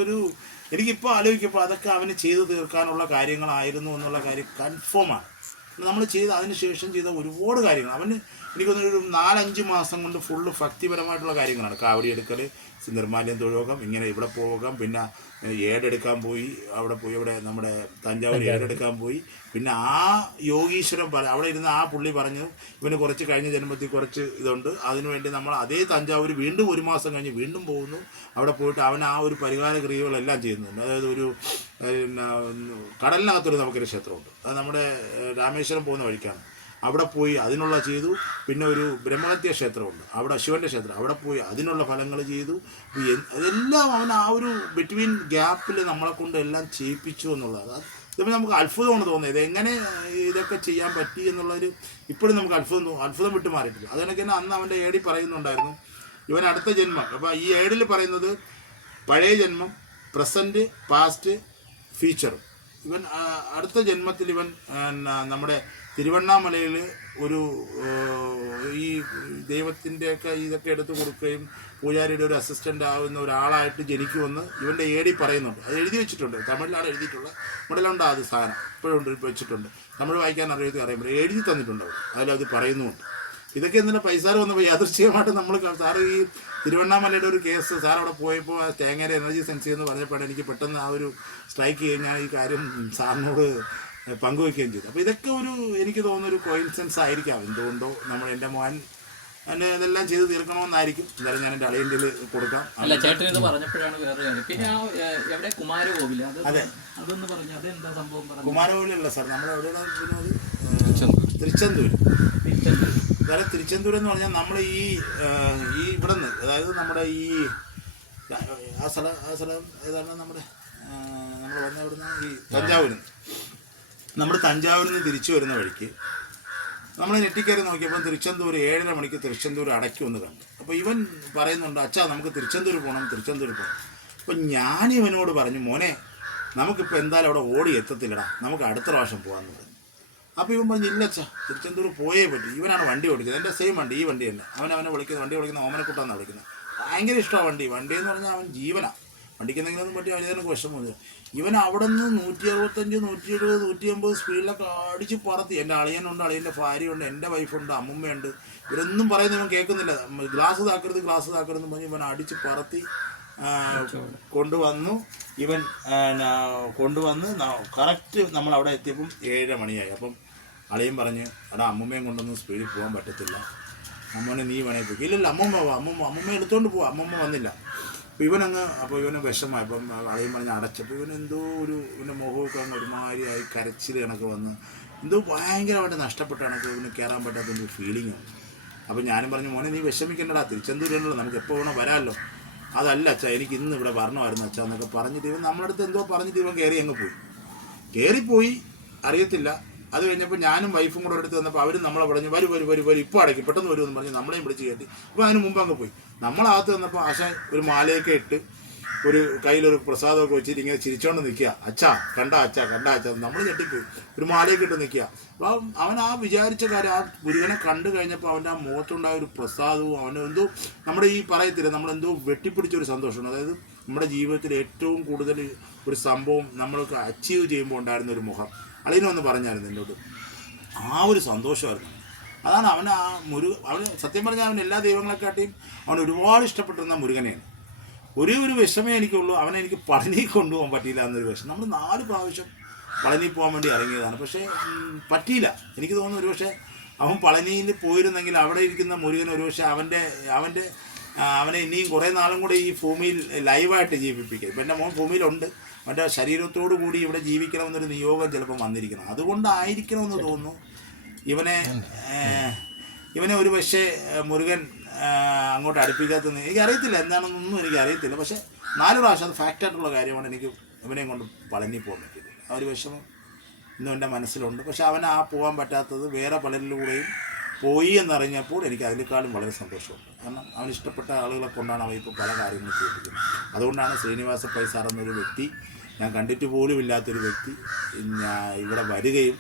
എനിക്കിപ്പോൾ ആലോചിക്കുമ്പോൾ അതൊക്കെ അവന് ചെയ്തു തീർക്കാനുള്ള കാര്യങ്ങളായിരുന്നു എന്നുള്ള കാര്യം കൺഫേമാണ്. നമ്മൾ അതിന് ശേഷം ചെയ്ത ഒരുപാട് കാര്യങ്ങൾ അവന് എനിക്കൊന്നൊരു 4-5 മാസം കൊണ്ട് ഫുള്ള് ഭക്തിപരമായിട്ടുള്ള കാര്യങ്ങളാണ്. കാവടി എടുക്കൽ, നിർമ്മാല്യം തൊഴുകം, ഇങ്ങനെ ഇവിടെ പോകാം, പിന്നെ ഏടെടുക്കാൻ പോയി, ഇവിടെ നമ്മുടെ തഞ്ചാവൂർ ഏടെടുക്കാൻ പോയി. പിന്നെ ആ യോഗീശ്വരൻ അവിടെ ഇരുന്ന് ആ പുള്ളി പറഞ്ഞു ഇവന് കുറച്ച് കഴിഞ്ഞ ജന്മത്തിൽ കുറച്ച് ഇതുണ്ട്, അതിനുവേണ്ടി നമ്മൾ അതേ തഞ്ചാവൂർ വീണ്ടും 1 മാസം കഴിഞ്ഞ് വീണ്ടും പോകുന്നു. അവിടെ പോയിട്ട് അവൻ ആ ഒരു പരിഹാര ക്രിയകളെല്ലാം ചെയ്യുന്നുണ്ട്. അതായത് ഒരു കടലിനകത്തൊരു നമുക്കൊരു ക്ഷേത്രമുണ്ട്, അത് നമ്മുടെ രാമേശ്വരം പോകുന്ന വഴിക്കാണ്. അവിടെ പോയി അതിനുള്ള ചെയ്തു. പിന്നെ ഒരു ബ്രഹ്മഹത്യ ക്ഷേത്രമുണ്ട്, അവിടെ ശിവൻ്റെ ക്ഷേത്രം, അവിടെ പോയി അതിനുള്ള ഫലങ്ങൾ ചെയ്തു. അതെല്ലാം അവൻ ആ ഒരു ബിറ്റ്വീൻ ഗ്യാപ്പിൽ നമ്മളെ കൊണ്ട് എല്ലാം ചെയ്യിപ്പിച്ചു എന്നുള്ളത് ഇതിപ്പോൾ നമുക്ക് അത്ഭുതമാണ് തോന്നിയത്. എങ്ങനെ ഇതൊക്കെ ചെയ്യാൻ പറ്റി എന്നുള്ളൊരു ഇപ്പോഴും നമുക്ക് അത്ഭുതം വിട്ട് മാറിയിട്ടില്ല. അതുകൊണ്ടൊക്കെ തന്നെ അന്ന് അവൻ്റെ ഏടി പറയുന്നുണ്ടായിരുന്നു ഇവൻ അടുത്ത ജന്മം. അപ്പോൾ ഈ ഏഡിൽ പറയുന്നത് പഴയ ജന്മം, പ്രസൻറ്റ്, പാസ്റ്റ്, ഫ്യൂച്ചർ. ഇവൻ അടുത്ത ജന്മത്തിൽ ഇവൻ നമ്മുടെ തിരുവണ്ണാമലയിൽ ഒരു ഈ ദൈവത്തിൻ്റെയൊക്കെ ഇതൊക്കെ എടുത്തു കൊടുക്കുകയും പൂജാരിയുടെ ഒരു അസിസ്റ്റൻ്റ് ആവുന്ന ഒരാളായിട്ട് ജനിക്കുമെന്ന് ഇവൻ്റെ ഏടി പറയുന്നുണ്ട്. അത് എഴുതി വെച്ചിട്ടുണ്ട്, തമിഴിലാണ് എഴുതിയിട്ടുള്ളത്. ഇവിടെയുണ്ട് അത് സാധനം ഇപ്പോഴുണ്ട് വെച്ചിട്ടുണ്ട്. തമിഴ് വായിക്കാൻ അറിയുമ്പോൾ എഴുതി തന്നിട്ടുണ്ട് അവർ, അതിലത് പറയുന്നുമുണ്ട്. ഇതൊക്കെ എന്തിനാ പൈസ വന്നപ്പോൾ യാദൃശ്ചികമായിട്ട് നമ്മൾ സാറ് ഈ തിരുവണ്ണാമലയുടെ ഒരു കേസ് സാർ അവിടെ പോയപ്പോൾ ആ തേങ്ങയുടെ എനർജി സെൻസ് ചെയ്യുമെന്ന് പറഞ്ഞപ്പോൾ എനിക്ക് പെട്ടെന്ന് ആ ഒരു സ്ട്രൈക്ക് ചെയ്യാൻ ഞാൻ ഈ കാര്യം സാറിനോട് പങ്കുവയ്ക്കുകയും ചെയ്തു. അപ്പോൾ ഇതൊക്കെ എനിക്ക് തോന്നുന്നൊരു കോയിൻസിഡൻസ് ആയിരിക്കാം. എന്തുകൊണ്ടോ എൻ്റെ മോൻ എന്നെ ഇതെല്ലാം ചെയ്ത് തീർക്കണമെന്നായിരിക്കും. എന്തായാലും ഞാൻ എൻ്റെ അളിയൻ്റെ കൊടുക്കാം. അല്ല ചേട്ടൻ ഇത് പറഞ്ഞപ്പോഴാണ് വേറെ കാര്യം. പിന്നെ എവിടെ കുമാരകോവിൽ, അതെ അതൊന്ന് പറഞ്ഞു, അതെന്താ സംഭവം? കുമാരകോവിലല്ല സാർ, നമ്മുടെ എവിടെയാണ് തിരുച്ചെന്തൂർ. അതായത് തിരുച്ചെന്തൂർ എന്ന് പറഞ്ഞാൽ നമ്മൾ ഈ ഇവിടെ നിന്ന്, അതായത് നമ്മുടെ ഈ ആ സ്ഥലം ഏതാണ് നമ്മൾ വന്ന ഇവിടുന്ന് ഈ തഞ്ചാവൂരിൽ നിന്ന്, നമ്മൾ തഞ്ചാവൂരിൽ നിന്ന് തിരിച്ചു വരുന്ന വഴിക്ക് നമ്മൾ നെറ്റിക്കയറി നോക്കിയപ്പോൾ തിരുച്ചെന്തൂർ 7:30 മണിക്ക് തിരുച്ചെന്തൂർ അടയ്ക്കുമെന്ന് കണ്ടു. അപ്പോൾ ഇവൻ പറയുന്നുണ്ട് അച്ഛാ നമുക്ക് തിരുച്ചെന്തൂർ പോകണം. അപ്പോൾ ഞാൻ ഇവനോട് പറഞ്ഞു മോനെ നമുക്കിപ്പോൾ എന്തായാലും അവിടെ ഓടി എത്തത്തില്ലടാ, നമുക്ക് അടുത്ത പ്രാവശ്യം പോകാമെന്ന് പറഞ്ഞു. അപ്പോൾ ഇവൻ പറഞ്ഞു ഇല്ല അച്ഛാ തിരുച്ചെന്തൂർ പോയേ പറ്റും. ഇവനാണ് വണ്ടി ഓടിക്കുന്നത്, എൻ്റെ സെയിം വണ്ടി, ഈ വണ്ടി തന്നെ. അവനെ വിളിക്കുന്ന ഓമനക്കുട്ടാന്നാണ് വിളിക്കുന്നത്. ഭയങ്കര ഇഷ്ടമാണ് വണ്ടി എന്ന് പറഞ്ഞാൽ അവൻ ജീവനാണ്. വണ്ടിക്ക് എന്തെങ്കിലും പറ്റി അതിനൊക്കെ വിഷമമൊന്നുമില്ല. ഇവൻ അവിടെ നിന്ന് 165, 170, 180 സ്പീഡിലൊക്കെ അടിച്ച് പറത്തി. എൻ്റെ അളിയനുണ്ട്, അളിയൻ്റെ ഭാര്യയുണ്ട്, എൻ്റെ വൈഫുണ്ട്, അമ്മമ്മയുണ്ട്. ഇവരൊന്നും പറയുന്നത് ഇവൻ കേൾക്കുന്നില്ല. ഗ്ലാസ് താക്കരുത് പറഞ്ഞ് ഇവൻ അടിച്ച് പറത്തി കൊണ്ടുവന്നു. കറക്റ്റ് നമ്മൾ അവിടെ എത്തിയപ്പം 7:30 മണിയായി. അപ്പം അളിയൻ പറഞ്ഞ് എടാ അമ്മമ്മയും കൊണ്ടൊന്നും സ്പീഡിൽ പോകാൻ പറ്റത്തില്ല, അമ്മനെ നീ വേണേ പോയി. ഇല്ലല്ല അമ്മമ്മ എടുത്തുകൊണ്ട് പോവാം. അമ്മമ്മ വന്നില്ല. അപ്പോൾ ഇവനങ്ങ് അപ്പോൾ ഇവന് വിഷമായി. അപ്പം അളിയൻ പറഞ്ഞ് അടച്ചപ്പോൾ ഇവനെന്തോ ഇവൻ്റെ മുഖമൊക്കെ അങ്ങ് ഒരുമാതിരിയായി കരച്ചിൽ കണക്ക് വന്ന് എന്തോ ഭയങ്കരമായിട്ട് നഷ്ടപ്പെട്ട കണക്ക് ഇവന് കയറാൻ പറ്റാത്തൊരു ഫീലിംഗ് ആണ്. അപ്പോൾ ഞാനും പറഞ്ഞു മോനെ നീ വിഷമിക്കേണ്ടടാ, തിരിച്ചെന്തൂരല്ലോ, നമുക്ക് എപ്പോൾ വേണോ വരാമല്ലോ. അതല്ല അച്ഛാ എനിക്ക് ഇന്ന് ഇവിടെ വരണമായിരുന്നു അച്ഛാ എന്നൊക്കെ പറഞ്ഞിട്ട് ഇവൻ നമ്മുടെ അടുത്ത് എന്തോ പറഞ്ഞിട്ട് ഇവൻ കയറിപ്പോയി അറിയത്തില്ല. അത് കഴിഞ്ഞപ്പോൾ ഞാനും വൈഫും കൂടെ അടുത്ത് വന്നപ്പോൾ അവരും നമ്മളെ പറഞ്ഞു വരും ഇപ്പോൾ അടയ്ക്കും പെട്ടെന്ന് വരുമെന്ന് പറഞ്ഞ് നമ്മളെയും വിളിച്ച് കയറ്റി. അപ്പോൾ അതിന് മുമ്പ് അങ്ങ് പോയി. നമ്മളകത്ത് വന്നപ്പോൾ ആശ ഒരു മാലയൊക്കെ ഇട്ട് ഒരു കയ്യിലൊരു പ്രസാദമൊക്കെ വെച്ചിട്ട് ഇങ്ങനെ ചിരിച്ചോണ്ട് നിൽക്കുക. അച്ഛാ കണ്ട അച്ഛാ നമ്മൾ ഞെട്ടിപ്പോയി. ഒരു മാലയൊക്കെ ഇട്ട് നിൽക്കുക. അപ്പോൾ അവൻ ആ വിചാരിച്ച കാര്യം ആ ഗുരുവനെ കണ്ടു കഴിഞ്ഞപ്പോൾ അവൻ്റെ ആ മുഖത്തുണ്ടായ ഒരു പ്രസാദവും അവന് എന്തോ നമ്മുടെ ഈ പറയത്തില്ല നമ്മളെന്തോ വെട്ടിപ്പിടിച്ചൊരു സന്തോഷമുണ്ട്. അതായത് നമ്മുടെ ജീവിതത്തിൽ ഏറ്റവും കൂടുതൽ ഒരു സംഭവം നമ്മൾക്ക് അച്ചീവ് ചെയ്യുമ്പോൾ ഉണ്ടായിരുന്ന ഒരു മുഖം അളിയനൊന്ന് പറഞ്ഞായിരുന്നു എന്നോട്. ആ ഒരു സന്തോഷമായിരുന്നു. അതാണ് അവന് ആ അവന് സത്യം പറഞ്ഞാൽ അവൻ എല്ലാ ദൈവങ്ങളെക്കാട്ടിയും അവൻ ഒരുപാട് ഇഷ്ടപ്പെട്ടിരുന്ന മുരുകനെയാണ്. ഒരു വിഷമേ എനിക്കുള്ളൂ, അവനെ എനിക്ക് പളനി കൊണ്ടുപോകാൻ പറ്റിയില്ല എന്നൊരു വിഷമം. നമ്മൾ 4 പ്രാവശ്യം പളനി പോകാൻ വേണ്ടി ഇറങ്ങിയതാണ്, പക്ഷേ പറ്റിയില്ല. എനിക്ക് തോന്നുന്നു ഒരു പക്ഷേ അവൻ പളനിയിൽ പോയിരുന്നെങ്കിൽ അവിടെ ഇരിക്കുന്ന മുരുകൻ ഒരു പക്ഷേ അവനെ ഇനിയും കുറേ നാളും കൂടെ ഈ ഭൂമിയിൽ ലൈവായിട്ട് ജീവിപ്പിക്കുക. ഇപ്പം എൻ്റെ മോൻ ഭൂമിയിലുണ്ട്, അവൻ്റെ ശരീരത്തോടു കൂടി ഇവിടെ ജീവിക്കണമെന്നൊരു നിയോഗം ചിലപ്പം വന്നിരിക്കണം. അതുകൊണ്ടായിരിക്കണമെന്ന് തോന്നുന്നു ഇവനെ ഒരു പക്ഷേ മുരുകൻ അങ്ങോട്ട് അടുപ്പിക്കാത്തതെന്ന് എനിക്കറിയത്തില്ല, എന്താണെന്നൊന്നും എനിക്കറിയത്തില്ല. പക്ഷേ 4 പ്രാവശ്യം അത് ഫാക്റ്റായിട്ടുള്ള കാര്യമാണ് എനിക്ക് ഇവനെയും കൊണ്ട് പളനി പോകാൻ പറ്റില്ല. ആ ഒരു വിഷമം ഇന്നും എൻ്റെ മനസ്സിലുണ്ട്. പക്ഷെ അവൻ ആ പോകാൻ പറ്റാത്തത് വേറെ പലരിലൂടെയും പോയി എന്നറിഞ്ഞപ്പോൾ എനിക്ക് അതിനേക്കാളും വളരെ സന്തോഷമുണ്ട്. കാരണം അവൻ ഇഷ്ടപ്പെട്ട ആളുകളെ കൊണ്ടാണ് അവൻ ഇപ്പോൾ പല കാര്യങ്ങളും ചെയ്തിരിക്കുന്നത്. അതുകൊണ്ടാണ് ശ്രീനിവാസ പൈ സാർ എന്നൊരു വ്യക്തി, ഞാൻ കണ്ടിട്ട് പോലും ഇല്ലാത്തൊരു വ്യക്തി ഇവിടെ വരികയും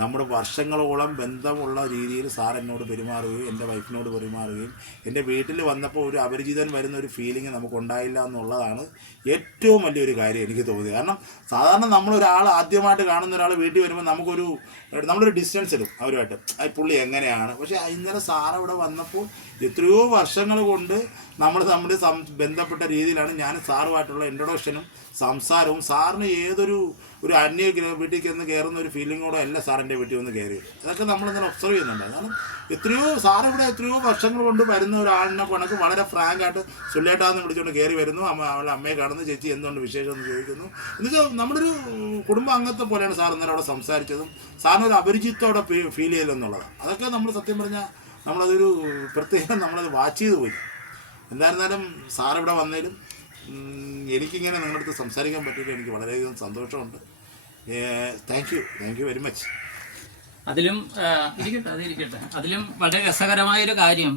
നമ്മുടെ വർഷങ്ങളോളം ബന്ധമുള്ള രീതിയിൽ സാർ എന്നോട് പെരുമാറുകയും എൻ്റെ വൈഫിനോട് പെരുമാറുകയും എൻ്റെ വീട്ടിൽ വന്നപ്പോൾ ഒരു അപരിചിതൻ വരുന്ന ഒരു ഫീലിംഗ് നമുക്കുണ്ടായില്ല എന്നുള്ളതാണ് ഏറ്റവും വലിയൊരു കാര്യം എനിക്ക് തോന്നിയത്. കാരണം സാധാരണ നമ്മളൊരാൾ ആദ്യമായിട്ട് കാണുന്ന ഒരാൾ വീട്ടിൽ വരുമ്പോൾ നമ്മളൊരു ഡിസ്റ്റൻസ് ഇടും അവരുമായിട്ട്, പുള്ളി എങ്ങനെയാണ്. പക്ഷേ ഇന്നലെ സാർ ഇവിടെ വന്നപ്പോൾ എത്രയോ വർഷങ്ങൾ കൊണ്ട് നമ്മൾ ബന്ധപ്പെട്ട രീതിയിലാണ് ഞാൻ സാറുമായിട്ടുള്ള ഇൻട്രൊഡക്ഷനും സംസാരവും. സാറിന് ഒരു അന്യ വീട്ടിൽ ചെന്ന് കയറുന്ന ഒരു ഫീലിങ്ങോടെ അല്ല സാറിൻ്റെ വീട്ടിൽ വന്ന് കയറിയത്. അതൊക്കെ നമ്മളിന്നലെ ഒബ്സർവ് ചെയ്യുന്നുണ്ട്. കാരണം സാറിവിടെ എത്രയോ വർഷങ്ങൾ കൊണ്ട് വരുന്ന ഒരാളിനെ കണക്ക് വളരെ ഫ്രാങ്കായിട്ട് സുല്ലേട്ടാന്ന് വിളിച്ചുകൊണ്ട് കയറി വരുന്നു. അവളുടെ അമ്മയെ കാണുന്നു, ചേച്ചി എന്തുകൊണ്ട് വിശേഷം എന്ന് ചോദിക്കുന്നു. എന്നുവെച്ചാൽ നമ്മളൊരു കുടുംബ അംഗത്തെ പോലെയാണ് സാർ ഇന്നലെ അവിടെ സംസാരിച്ചതും സാറിനൊരു അപരിചിത്തോടെ ഫീൽ ചെയ്തെന്നുള്ളതാണ്. അതൊക്കെ നമ്മൾ സത്യം പറഞ്ഞാൽ നമ്മളതൊരു പ്രത്യേകം നമ്മളത് വാച്ച് ചെയ്ത് പോയി. എന്തായിരുന്നാലും സാറിവിടെ വന്നതിലും എനിക്കിങ്ങനെ നിങ്ങളുടെ അടുത്ത് സംസാരിക്കാൻ പറ്റിയിട്ട് എനിക്ക് വളരെയധികം സന്തോഷമുണ്ട്. Thank you very much. അതിലും വളരെ രസകരമായൊരു കാര്യം,